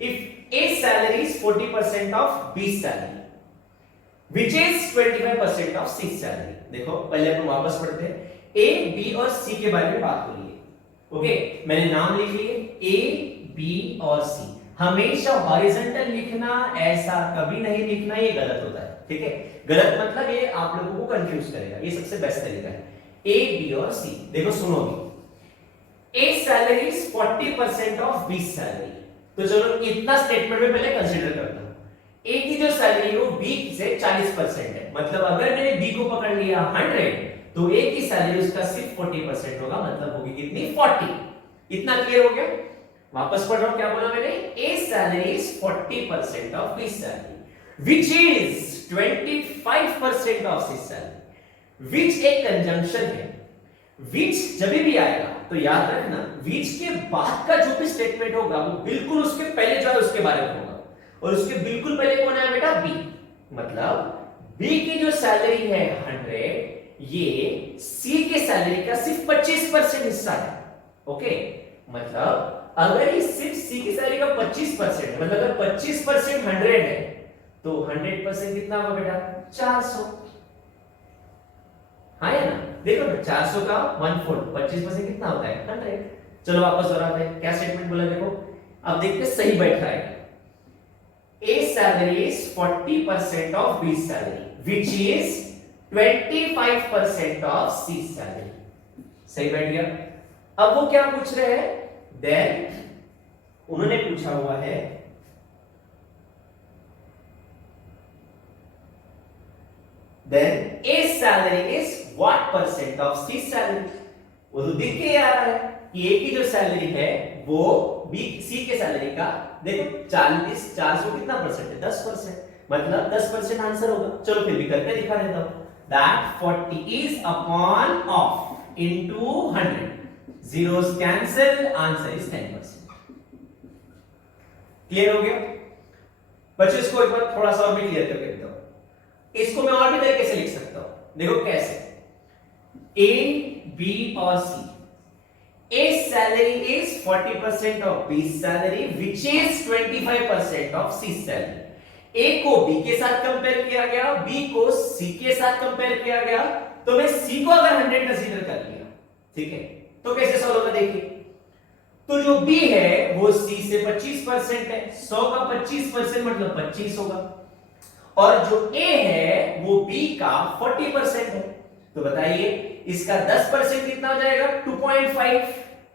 If A salary is 40% of B salary, which is 25% of C salary। देखो पहले अपन वापस पढ़ते हैं। A, B और C के बारे में बात हो रही है। ओके, मैंने नाम लिख लिए A, B और C। हमेशा हॉरिजॉन्टल लिखना, ऐसा कभी नहीं लिखना, ये गलत होता है, ठीक है? गलत मतलब ये आप लोगों को कंफ्यूज करेगा, ये सबसे बेस्ट तरीका है। A, B और C, देखो सुनो भी। A salary is 40% of B salary। तो चलो इतना स्टेटमेंट में पहले कंसीडर करता हूं। A की जो सैलरी है वो B से 40% है, मतलब अगर मैंने B को पकड़ लिया 100 तो A की सैलरी उसका सिर्फ 40% होगा, मतलब होगी कितनी? 40। इतना क्लियर हो गया? वापस पढ़ रहा हूं, क्या बोला मैंने? A salary is 40% of B salary, which is 25% of C salary, which एक कंजंक्शन है। which जब भी आएगा तो याद रखना, which के बाद का जो भी स्टेटमेंट होगा वो बिल्कुल उसके पहले जो है उसके बारे में होगा, और उसके बिल्कुल पहले कौन है बेटा? B। मतलब B की जो सैलरी है 100, ये C के सैलरी का सिर्फ 25% हिस्सा है। ओके, मतलब अगर ये सिर्फ C की सैलरी का 25% है, मतलब अगर 25% 100 है तो 100% कितना होगा बेटा? 400। हाँ या ना? देखो 400 का 1/4, 25% कितना होता है? 100। चलो वापस दोहराते हैं, क्या स्टेटमेंट बोला देखो, अब देखते सही बैठ रहा है। A salary is 40% of B salary, which is 25% of C salary। सही बैठ गया? अब वो क्या पूछ रहे हैं? Then उन्होंने पूछा हुआ है then A salary is what percent of C salary। वो तो दिख के आ रहा है कि A की जो सैलरी है वो B C के सैलरी का, देखो 400 कितना परसेंट है? 10%, मतलब 10% आंसर होगा। चलो फिर भी करके दिखा देता हूं। That 40 is upon of into 100, zeros cancel, answer is 10%। Clear हो गया बच्चों? इसको एक बार थोड़ा सा और भी क्लियर करके देता हूं। इसको मैं और भी तरीके से लिख सकता हूं, देखो कैसे। A, B और C। A's salary is 40% of B's salary, which is 25% of C's salary. A को B के साथ कंपेयर किया गया, B को C के साथ कंपेयर किया गया, तो मैं C को अगर 100 कंसीडर कर लिया, ठीक है, तो कैसे सॉल्व होगा देखिए। तो जो B है वो C से 25% है, 100 का 25% मतलब 25 होगा, और जो A है वो B का 40% है, तो बताइए इसका 10% कितना हो जाएगा? 2.5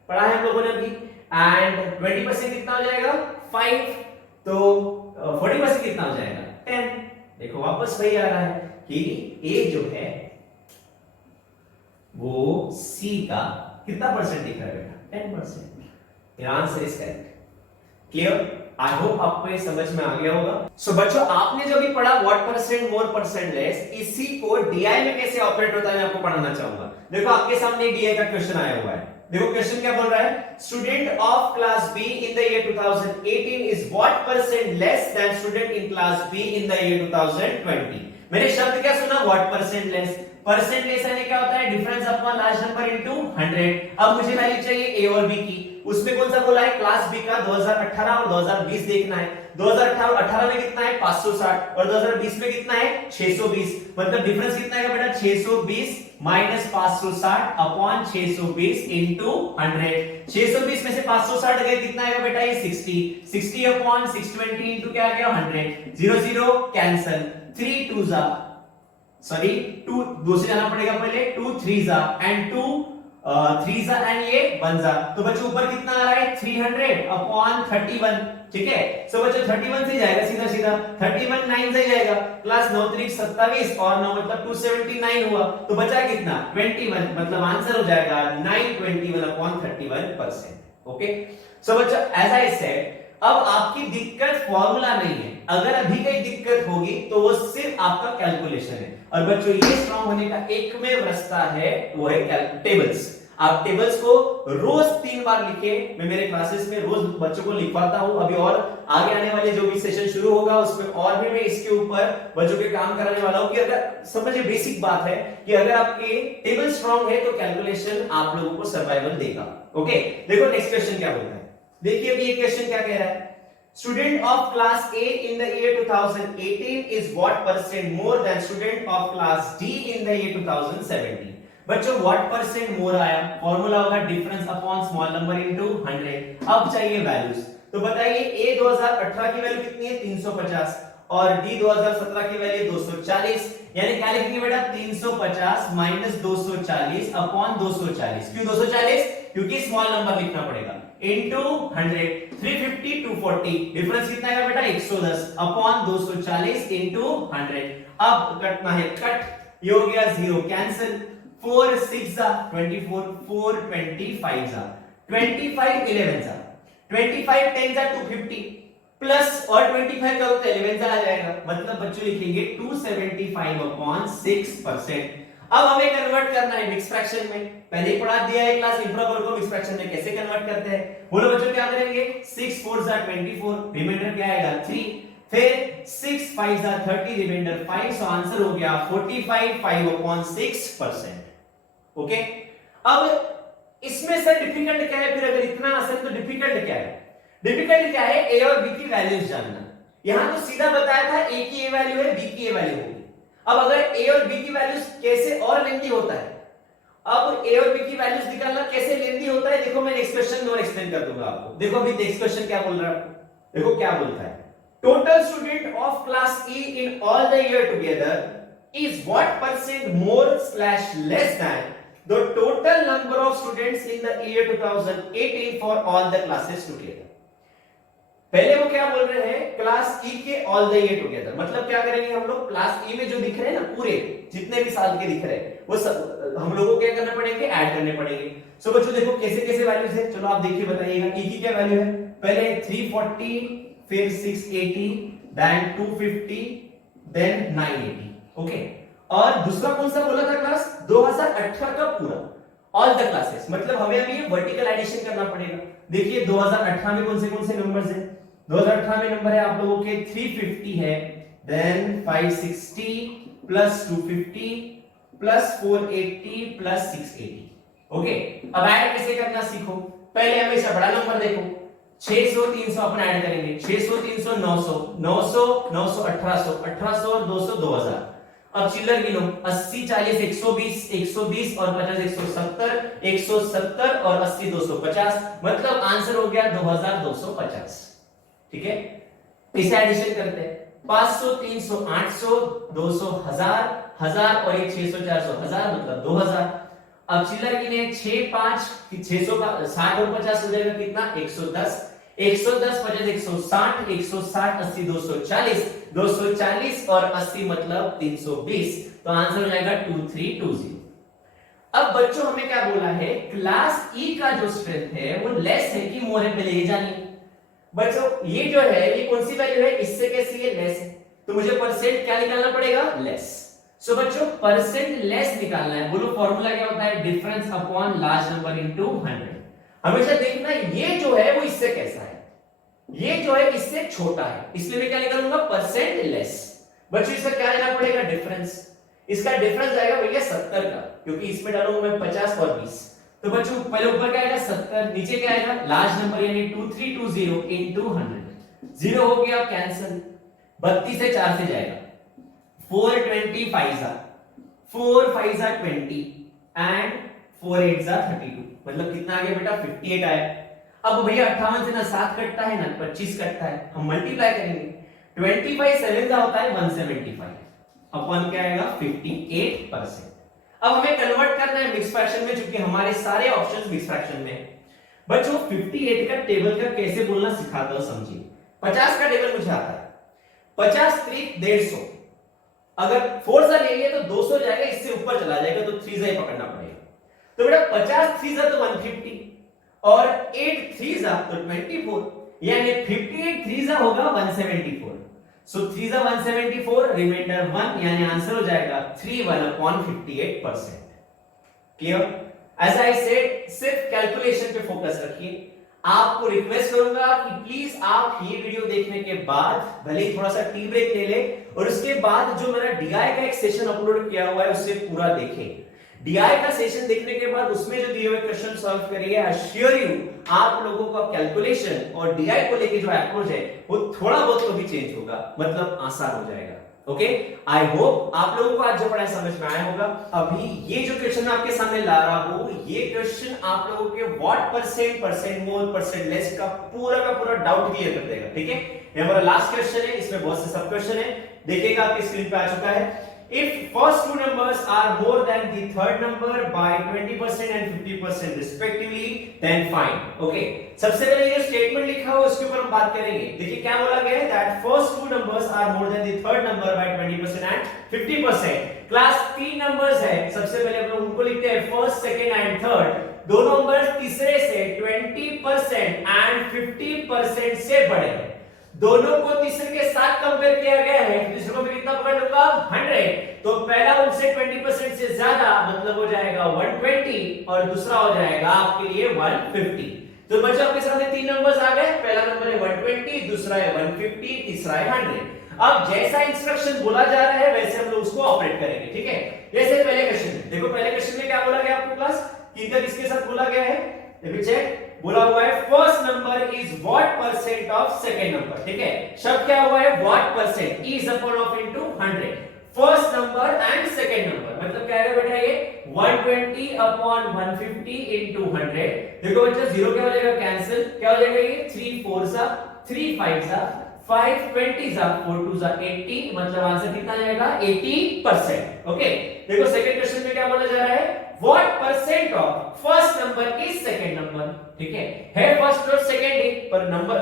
पढ़ा है हम लोगों ने अभी, एंड 20% कितना हो जाएगा? 5, तो 40% कितना हो जाएगा? 10। देखो वापस वही आ रहा है कि A जो है वो C का कितना परसेंट दिख रहा है बेटा? 10%। Answer is correct. Clear? I hope आपको ये समझ में आ गया होगा। सो बच्चों, आपने जो भी पढ़ा what percent more percent less, इसी को डीआई में कैसे ऑपरेट होता है मैं आपको पढ़ाना चाहूंगा। देखो आपके सामने एक डीआई का क्वेश्चन आया हुआ है। देखो क्वेश्चन क्या बोल रहा है? Student of class be in the year 2018 is what percent less than student in class be in the year 2020। मैंने शब्द क्या सुना? What percent less. Percent less यानी क्या होता है? Difference upon large number into 100। अब मुझे वैल्यू चाहिए ए और बी की। उसमें कौन सा बोला है? क्लास बी का 2018 और 2020 देखना है। 2018 में कितना है? 560, और 2020 में कितना है? 620। मतलब डिफरेंस कितना है बेटा? 620 माइनस 560 अपॉन 620 इनटू 100। 620 में से 560 गए, कितना आएगा बेटा? ये 60। 60 अपॉन 620 इनटू क्या आ गया? 100। 0 0 कैंसिल, 3 2 जा, सॉरी 2 दूसरे जाना पड़ेगा पहले, 2 3 जा एंड 2 3 जा एंड ये 1 जा। तो बच्चों ऊपर कितना आ रहा है? 300 अपॉन 31। ठीक है, सो बच्चों 31 से जाएगा सीधा सीधा, 31 9 से जाएगा, प्लस 9 3 27 और 9 मतलब 279 हुआ, तो बचा कितना? 21। मतलब आंसर हो जाएगा 921 अपॉन 31%। ओके, सो बच्चों एज आई सेड, अब आपकी दिक्कत फॉर्मूला नहीं है। अगर अभी कोई दिक्कत होगी तो वो सिर्फ आपका कैलकुलेशन है। और बच्चों ये स्ट्रांग होने का एकमेव रास्ता है, वो है टेबल्स। आप टेबल्स को रोज 3 बार लिखे। मैं मेरे क्लासेस में रोज बच्चों को लिखवाता हूं। अभी और आगे आने वाले जो भी सेशन शुरू होगा उसमें और भी मैं इसके ऊपर बच्चों के काम कराने वाला हूं कि अगर समझिए, बेसिक बात है कि अगर आपके टेबल स्ट्रांग है तो कैलकुलेशन आप लोगों को सर्वाइवल देगा। ओके, देखो नेक्स्ट क्वेश्चन क्या बोलता है। देखिए अभी ये क्वेश्चन क्या कह रहा है? Student of class A in the year 2018 is what percent more than student of class D in the year 2017। बच्चों व्हाट परसेंट मोर आया, फॉर्मूला होगा difference upon small number into 100। अब चाहिए वैल्यूज, तो बताइए ए 2018 की वैल्यू कितनी है? 350, और डी 2017 की वैल्यू 240। यानी क्या लिखेंगे बेटा? 350 माइनस 240 अपॉन 240। क्यों 240? क्योंकि स्मॉल नंबर लिखना पड़ेगा, इनटू 100। 350 240, डिफरेंस कितना है बेटा? 110 अपॉन 240 इनटू 100। अब कटना है, कट, ये हो गया 0 कैंसिल, 4 6 जा 24, 4 25 जा 25, 11 जा 25, 10 जा 250 प्लस और 25 का होता है 11 जा आ जाएगा। मतलब बच्चों लिखेंगे 275 अपॉन 6%। अब हमें कन्वर्ट करना है मिक्स फ्रैक्शन में। पहले ही पढ़ा दिया है क्लास इंप्रोपर को मिक्स फ्रैक्शन में कैसे कन्वर्ट करते हैं। बोलो बच्चों क्या करेंगे? 6 4 जा 24, रिमाइंडर क्या आएगा? 3, फिर 6 5 जा 30, रिमाइंडर 5। सो आंसर हो गया 45 5 अपॉन 6%। ओके, अब इसमें से डिफिकल्ट क्या है? फिर अगर इतना आसान तो डिफिकल्ट क्या है? डिफिकल्ट क्या है? ए और बी की वैल्यूज जानना। यहां तो सीधा बताया था ए की ए वैल्यू है, बी की ए वैल्यू होगी। अब अगर ए और बी की वैल्यूज कैसे और लेंदी होता है, अब ए और बी की वैल्यूज निकालना कैसे लेंदी होता है, देखो मैं नेक्स्ट क्वेश्चन में और एक्सप्लेन कर दूंगा आपको। देखो अभी नेक्स्ट क्वेश्चन क्या बोल रहा है आपको, देखो क्या बोलता है। Total student of class E in all the year together is what percent more slash less than the total number of students in the year 2018 for all the classes together. पहले वो क्या बोल रहे हैं? क्लास ई के all the year together. मतलब क्या करेंगे हम लोग? क्लास ई में जो दिख रहे हैं ना, पूरे जितने भी साल के दिख रहे हैं वो सब हम लोगों को क्या करना पड़ेंगे? ऐड करने पड़ेगे। सो बच्चों देखो कैसे कैसे वैल्यूज है, चलो आप देखिए बताइएगा। ई की क्या वैल्यू है? पहले 340, फिर 680, देन 250, देन 980। ओके, और दूसरा कौन सा बोला था क्लास? 2018 का पूरा ऑल द क्लासेस। मतलब हमें अभी ये वर्टिकल एडिशन करना पड़ेगा। देखिए 2018 में कौन से नंबर्स हैं? 2018 में नंबर है आप लोगों के 350 है, then 560 plus 250 plus 480 plus 680। Okay, अब ऐड कैसे करना सीखो। पहले हमेशा बड़ा नंबर देखो, 600 300 अपन ऐड करेंगे, 600 300 900 900 900 1800 1800 और 200 2000। अब चिल्लर गिनो, 80 40 120 120 और 50 170 170 और 80 250, मतलब आंसर हो गया 2250। ठीक है, इसे एडिशन करते हैं, 500 300 800 200 1000 1000 और एक 600 400 1000 मतलब 2000। अब चिल्लर गिने 6 5 660 और 50 हो जाएगा कितना 110 110 50 160 160 80 240 240 और 80 मतलब 320, तो आंसर हो जाएगा 2320। अब बच्चों हमें क्या बोला है, क्लास ई का जो स्ट्रेंथ है वो लेस है कि मोर है, पहले ये जानिए। बच्चों ये जो है ये कौन सी वैल्यू है, इससे कैसी है, लेस है, तो मुझे परसेंट क्या निकालना पड़ेगा, लेस। सो बच्चों परसेंट लेस निकालना है, बोलो फॉर्मूला क्या होता है, difference upon large number into 100। हमेशा देखना ये जो है वो इससे कैसा है, ये जो है इससे छोटा है, इसलिए मैं क्या निकालूंगा, परसेंट लेस। बच्चों इसका क्या लेना पड़ेगा, डिफरेंस। इसका डिफरेंस आएगा भैया 70 का, क्योंकि इसमें डालूंगा मैं 50 और 20। तो बच्चों पहले ऊपर क्या आएगा 70, नीचे क्या आएगा लार्ज नंबर यानी 2320 इनटू 100, 0 हो गया कैंसिल, 32 से 4 से जाएगा, 425 4 5 20 एंड 4 8 32, मतलब कितना आ गया बेटा 58 आया। अब भैया 58 से ना 7 कटता है ना 25 कटता है, हम मल्टीप्लाई करेंगे, 25 7 का होता है 175 अपन क्या आएगा 58%। अब हमें कन्वर्ट करना है मिक्स फ्रैक्शन में, क्योंकि हमारे सारे ऑप्शंस मिक्स फ्रैक्शन में है। बच्चों 58 का टेबल का कैसे बोलना सिखाता हूं, समझिए। 50 का टेबल मुझे आता है, 50 3 150, अगर 4 सा ले लिया तो 200 जाएगा, इससे ऊपर चला जाएगा तो 3 सा ही पकड़ना पड़ेगा। तो बेटा 50 3 सा तो 150 और 8 3 सा तो 24, यानी 58 3 सा होगा 174। सो 3 सा 174, रिमाइंडर 1, यानी आंसर हो जाएगा 31/58%। क्लियर? एज आई सेड, सिर्फ कैलकुलेशन पे फोकस रखिए। आपको रिक्वेस्ट करूंगा कि प्लीज आप ये वीडियो देखने के बाद भले ही थोड़ा सा टी ब्रेक ले ले, और उसके बाद जो मेरा डीआई का एक सेशन अपलोड किया हुआ है उसे पूरा देखें। डीआई का सेशन देखने के बाद उसमें जो दिए हुए क्वेश्चन सॉल्व करिए, आई श्योर यू आप लोगों का कैलकुलेशन और डीआई को लेके जो अप्रोच है वो थोड़ा बहुत तो भी चेंज होगा, मतलब आसान हो जाएगा। ओके, आई होप आप लोगों को आज जो पढ़ाई समझ में आया होगा। अभी ये जो क्वेश्चन आपके सामने ला रहा हूं, ये क्वेश्चन आप लोगों के what percent more percent less का पूरा डाउट क्लियर कर देगा। ठीक है, ये हमारा लास्ट क्वेश्चन है, इसमें बहुत से सब क्वेश्चन है, देखिएगा आपकी स्क्रीन पे आ चुका है। If first two numbers are more than the third number by 20% and 50% respectively, then find. Okay. सबसे पहले ये स्टेटमेंट लिखा हुआ उसके ऊपर हम बात करेंगे। देखिए क्या बोला गया है, that first two numbers are more than the third number by 20% and 50%. Class 3 numbers है, सबसे पहले हम लोग उनको लिखते हैं फर्स्ट सेकंड एंड थर्ड, दो नंबर्स तीसरे से 20% एंड 50% से बड़े हैं, दोनों को तीसरे के साथ कंपेयर किया गया है, तीसरे को मैं कितना पकड़ लूंगा 100, तो पहला उनसे 20% से ज्यादा मतलब हो जाएगा 120 और दूसरा हो जाएगा आपके लिए 150। तो बच्चों आपके सामने तीन नंबर्स आ गए, पहला नंबर है 120, दूसरा है 150, तीसरा है 100। अब जैसा इंस्ट्रक्शन बोला जा रहा है वैसे हम लोग उसको ऑपरेट करेंगे। ठीक है, जैसे पहले क्वेश्चन देखो, पहले क्वेश्चन में क्या बोला गया आपको क्लास, किधर किसके साथ बोला गया है, देखिए चेक बोला हुआ है first number is what percent of second number. ठीक है, शब्द क्या हुआ है what percent, is upon of into 100, first number and second number, मतलब क्या है बेटा ये 120 अपॉन 150 इनटू 100। देखो बच्चा 0 क्या हो जाएगा कैंसिल, क्या हो जाएगा ये 3 4 सा 3 5 सा 5 20 सा 4 2 सा 80, मतलब आंसर कितना आ जाएगा 80%। ओके, देखो सेकंड क्वेश्चन में क्या बोला जा रहा है, what percent of first number is second number. ठीक है फर्स्ट और सेकंड ही, पर नंबर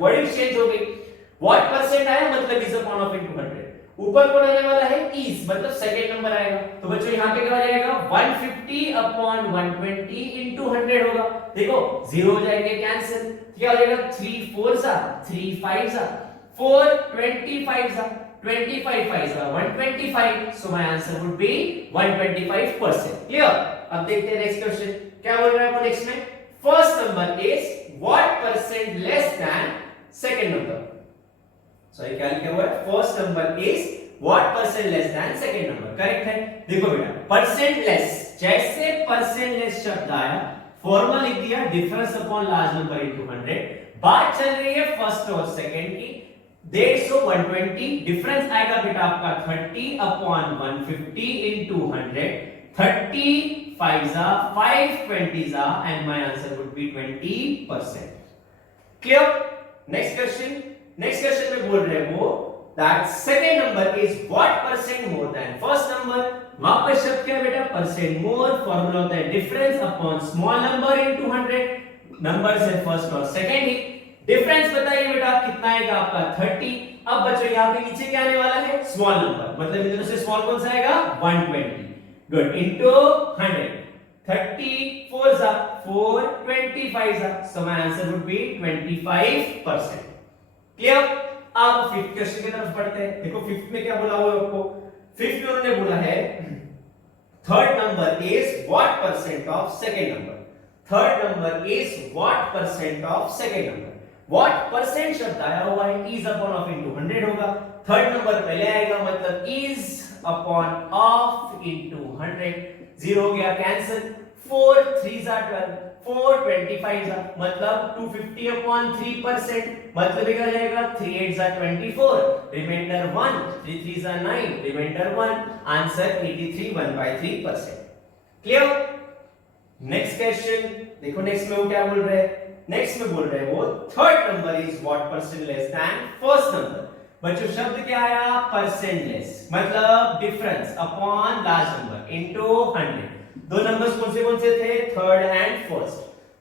वर्डिंग चेंज हो गई, व्हाट परसेंट आया मतलब इज अपॉन ऑफ इनटू 100, ऊपर कौन आने वाला है इज, मतलब सेकंड नंबर आएगा, तो बच्चों यहां पे क्या हो जाएगा 150 अपॉन 120 इनटू 100 होगा। देखो 0 हो जाएंगे कैंसिल, क्या हो जाएगा 3 4 सा 3 5 सा 4 25 सा 25 5 सा 125, so my answer would be 125%। Clear? अब देखते हैं नेक्स्ट क्वेश्चन क्या बोल रहा है वो नेक्स्ट में, first number is what percent less than second number. Sorry क्या लिखा हुआ है, first number is what percent less than second number, correct है। देखो बेटा परसेंट लेस, जैसे परसेंट लेस शब्द आया फॉर्मूला लिख दिया difference upon large number into 100। बात चल रही है फर्स्ट और सेकंड की, 150 120, डिफरेंस आएगा बेटा आपका 30 upon 150 into 100। 30 5 5 20 and my answer would be 20%. Clear? Next question में बोल रहे हैं वो that second number is what percent more than first number। वापस शब्द क्या बेटा परसेंट मोर, फॉर्मूला होता है difference upon small number into 100। Number से फर्स्ट और सेकंड ही, डिफरेंस बताइए बेटा कितना आएगा आपका 30। अब बच्चों यहाँ पे नीचे क्या आने वाला है स्मॉल नंबर, मतलब इन दोनों से स्मॉल कौन सा आएगा 120, good, into 100। 30 4 4 25 so my answer would be 25%। Clear? अब फिफ्थ क्वेश्चन की तरफ बढ़ते हैं। देखो फिफ्थ में क्या बोला हुआ है आपको, फिफ्थ में उन्होंने बोला है third number is what percent of second number. Third number is what percent of second number. What percent शब्द आया हुआ है इज अपॉन ऑफ इनटू 100 होगा, थर्ड नंबर पहले आएगा मतलब इज अपॉन ऑफ इनटू 100। 0 हो गया कैंसिल, 4 3 12, 4 25 मतलब 250 अपॉन 3%, मतलब क्या जाएगा 3 8 24, remainder 1, 3 3 9, remainder 1, answer 83 1/3%। Clear? Next question देखो, नेक्स्ट में वो क्या बोल रहे हैं, नेक्स्ट में बोल रहे हैं वो third number is what percent less than first number. बच्चों शब्द क्या आया परसेंट लेस, मतलब difference upon large number into 100। दो नंबर्स कौन से थे third and first,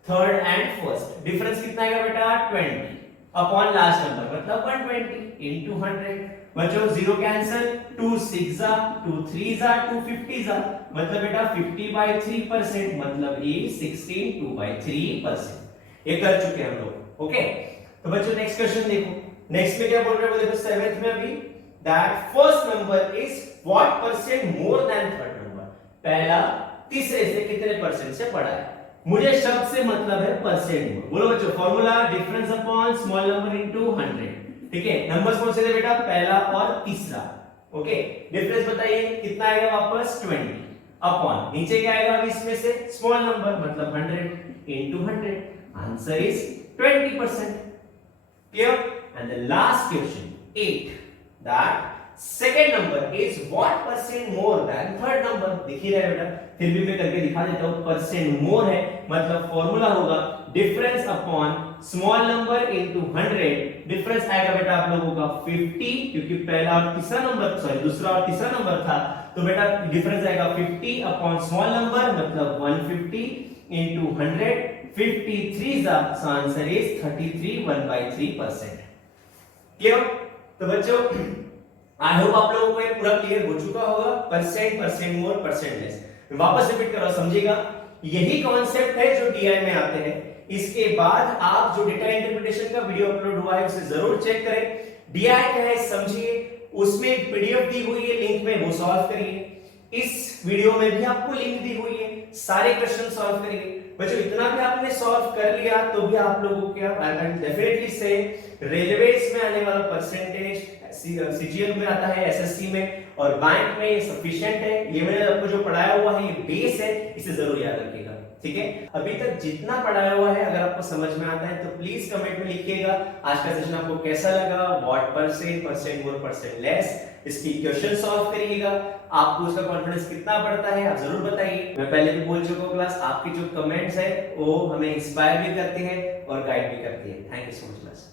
third and first, difference कितना आएगा बेटा 20 अपॉन लास्ट नंबर मतलब 120 इनटू 100। बच्चों 0 कैंसिल, 2 6 2 3 250 मतलब बेटा 50/3% मतलब ये 16 2/3%। ये कर चुके हम लोग, ओके। तो बच्चों नेक्स्ट क्वेश्चन देखो, नेक्स्ट में क्या बोल रहे हैं वो देखो सेवेंथ में अभी, that first number is what percent more than third number. पहला तीसरे से कितने परसेंट से बड़ा है, मुझे शब्द से मतलब है परसेंट मोर। बोलो बच्चों formula difference upon small number into 100, ठीक है। नंबर्स कौन से थे बेटा पहला और तीसरा, ओके। डिफरेंस बताइए कितना आएगा वापस 20 अपॉन नीचे क्या आएगा अभी इसमें से स्मॉल नंबर मतलब 100 into 100, answer is 20%। Clear? And the last question 8, that second number is what percent more than third number. देख ही रहे बेटा, फिर भी मैं करके दिखा देता हूं, परसेंट मोर है मतलब फॉर्मूला होगा difference upon small number into 100। Difference आएगा बेटा आप लोगों का 50, क्योंकि पहला और तीसरा नंबर दूसरा और तीसरा नंबर था, तो बेटा डिफरेंस आएगा 50 अपॉन स्मॉल नंबर मतलब 150 इनटू 100। 53 answer is 33 1/3%। क्लियर? तो बच्चों आई होप आप लोगों को ये पूरा क्लियर हो चुका होगा, percent, percent more, percent less. वापस रिपीट करो, समझिएगा यही कॉन्सेप्ट है जो डीआई में आते हैं। इसके बाद आप जो डेटा इंटरप्रिटेशन का वीडियो अपलोड हुआ है उसे जरूर चेक करें। डीआई क्या है समझिए, उसमें पीडीएफ दी हुई है लिंक में, वो सॉल्व करिए। इस वीडियो में भी आपको लिंक दी हुई है, सारे क्वेश्चन सॉल्व करिए। बच्चों इतना भी आपने सॉल्व कर लिया तो भी आप लोगों को डेफिनेटली से रेलवेज में आने वाला परसेंटेज सीजीएल में आता है, एसएससी में और बैंक में सफिशिएंट है। ये मैंने आपको जो पढ़ाया हुआ है ये बेस है, इसे जरूर याद रखिएगा, ठीक है। अभी तक जितना पढ़ाया हुआ है अगर आपको समझ में आता है तो प्लीज कमेंट में लिखिएगा आज का सेशन आपको कैसा लगा, what percent, percent more, percent less, इसकी क्वेश्चन सॉल्व करिएगा। आपको उसका कॉन्फिडेंस कितना बढ़ता है आप जरूर बताइए। मैं पहले भी बोल चुका हूं क्लास, आपके जो कमेंट्स है वो हमें इंस्पायर भी करते हैं और गाइड भी करते हैं। Thank you so much class.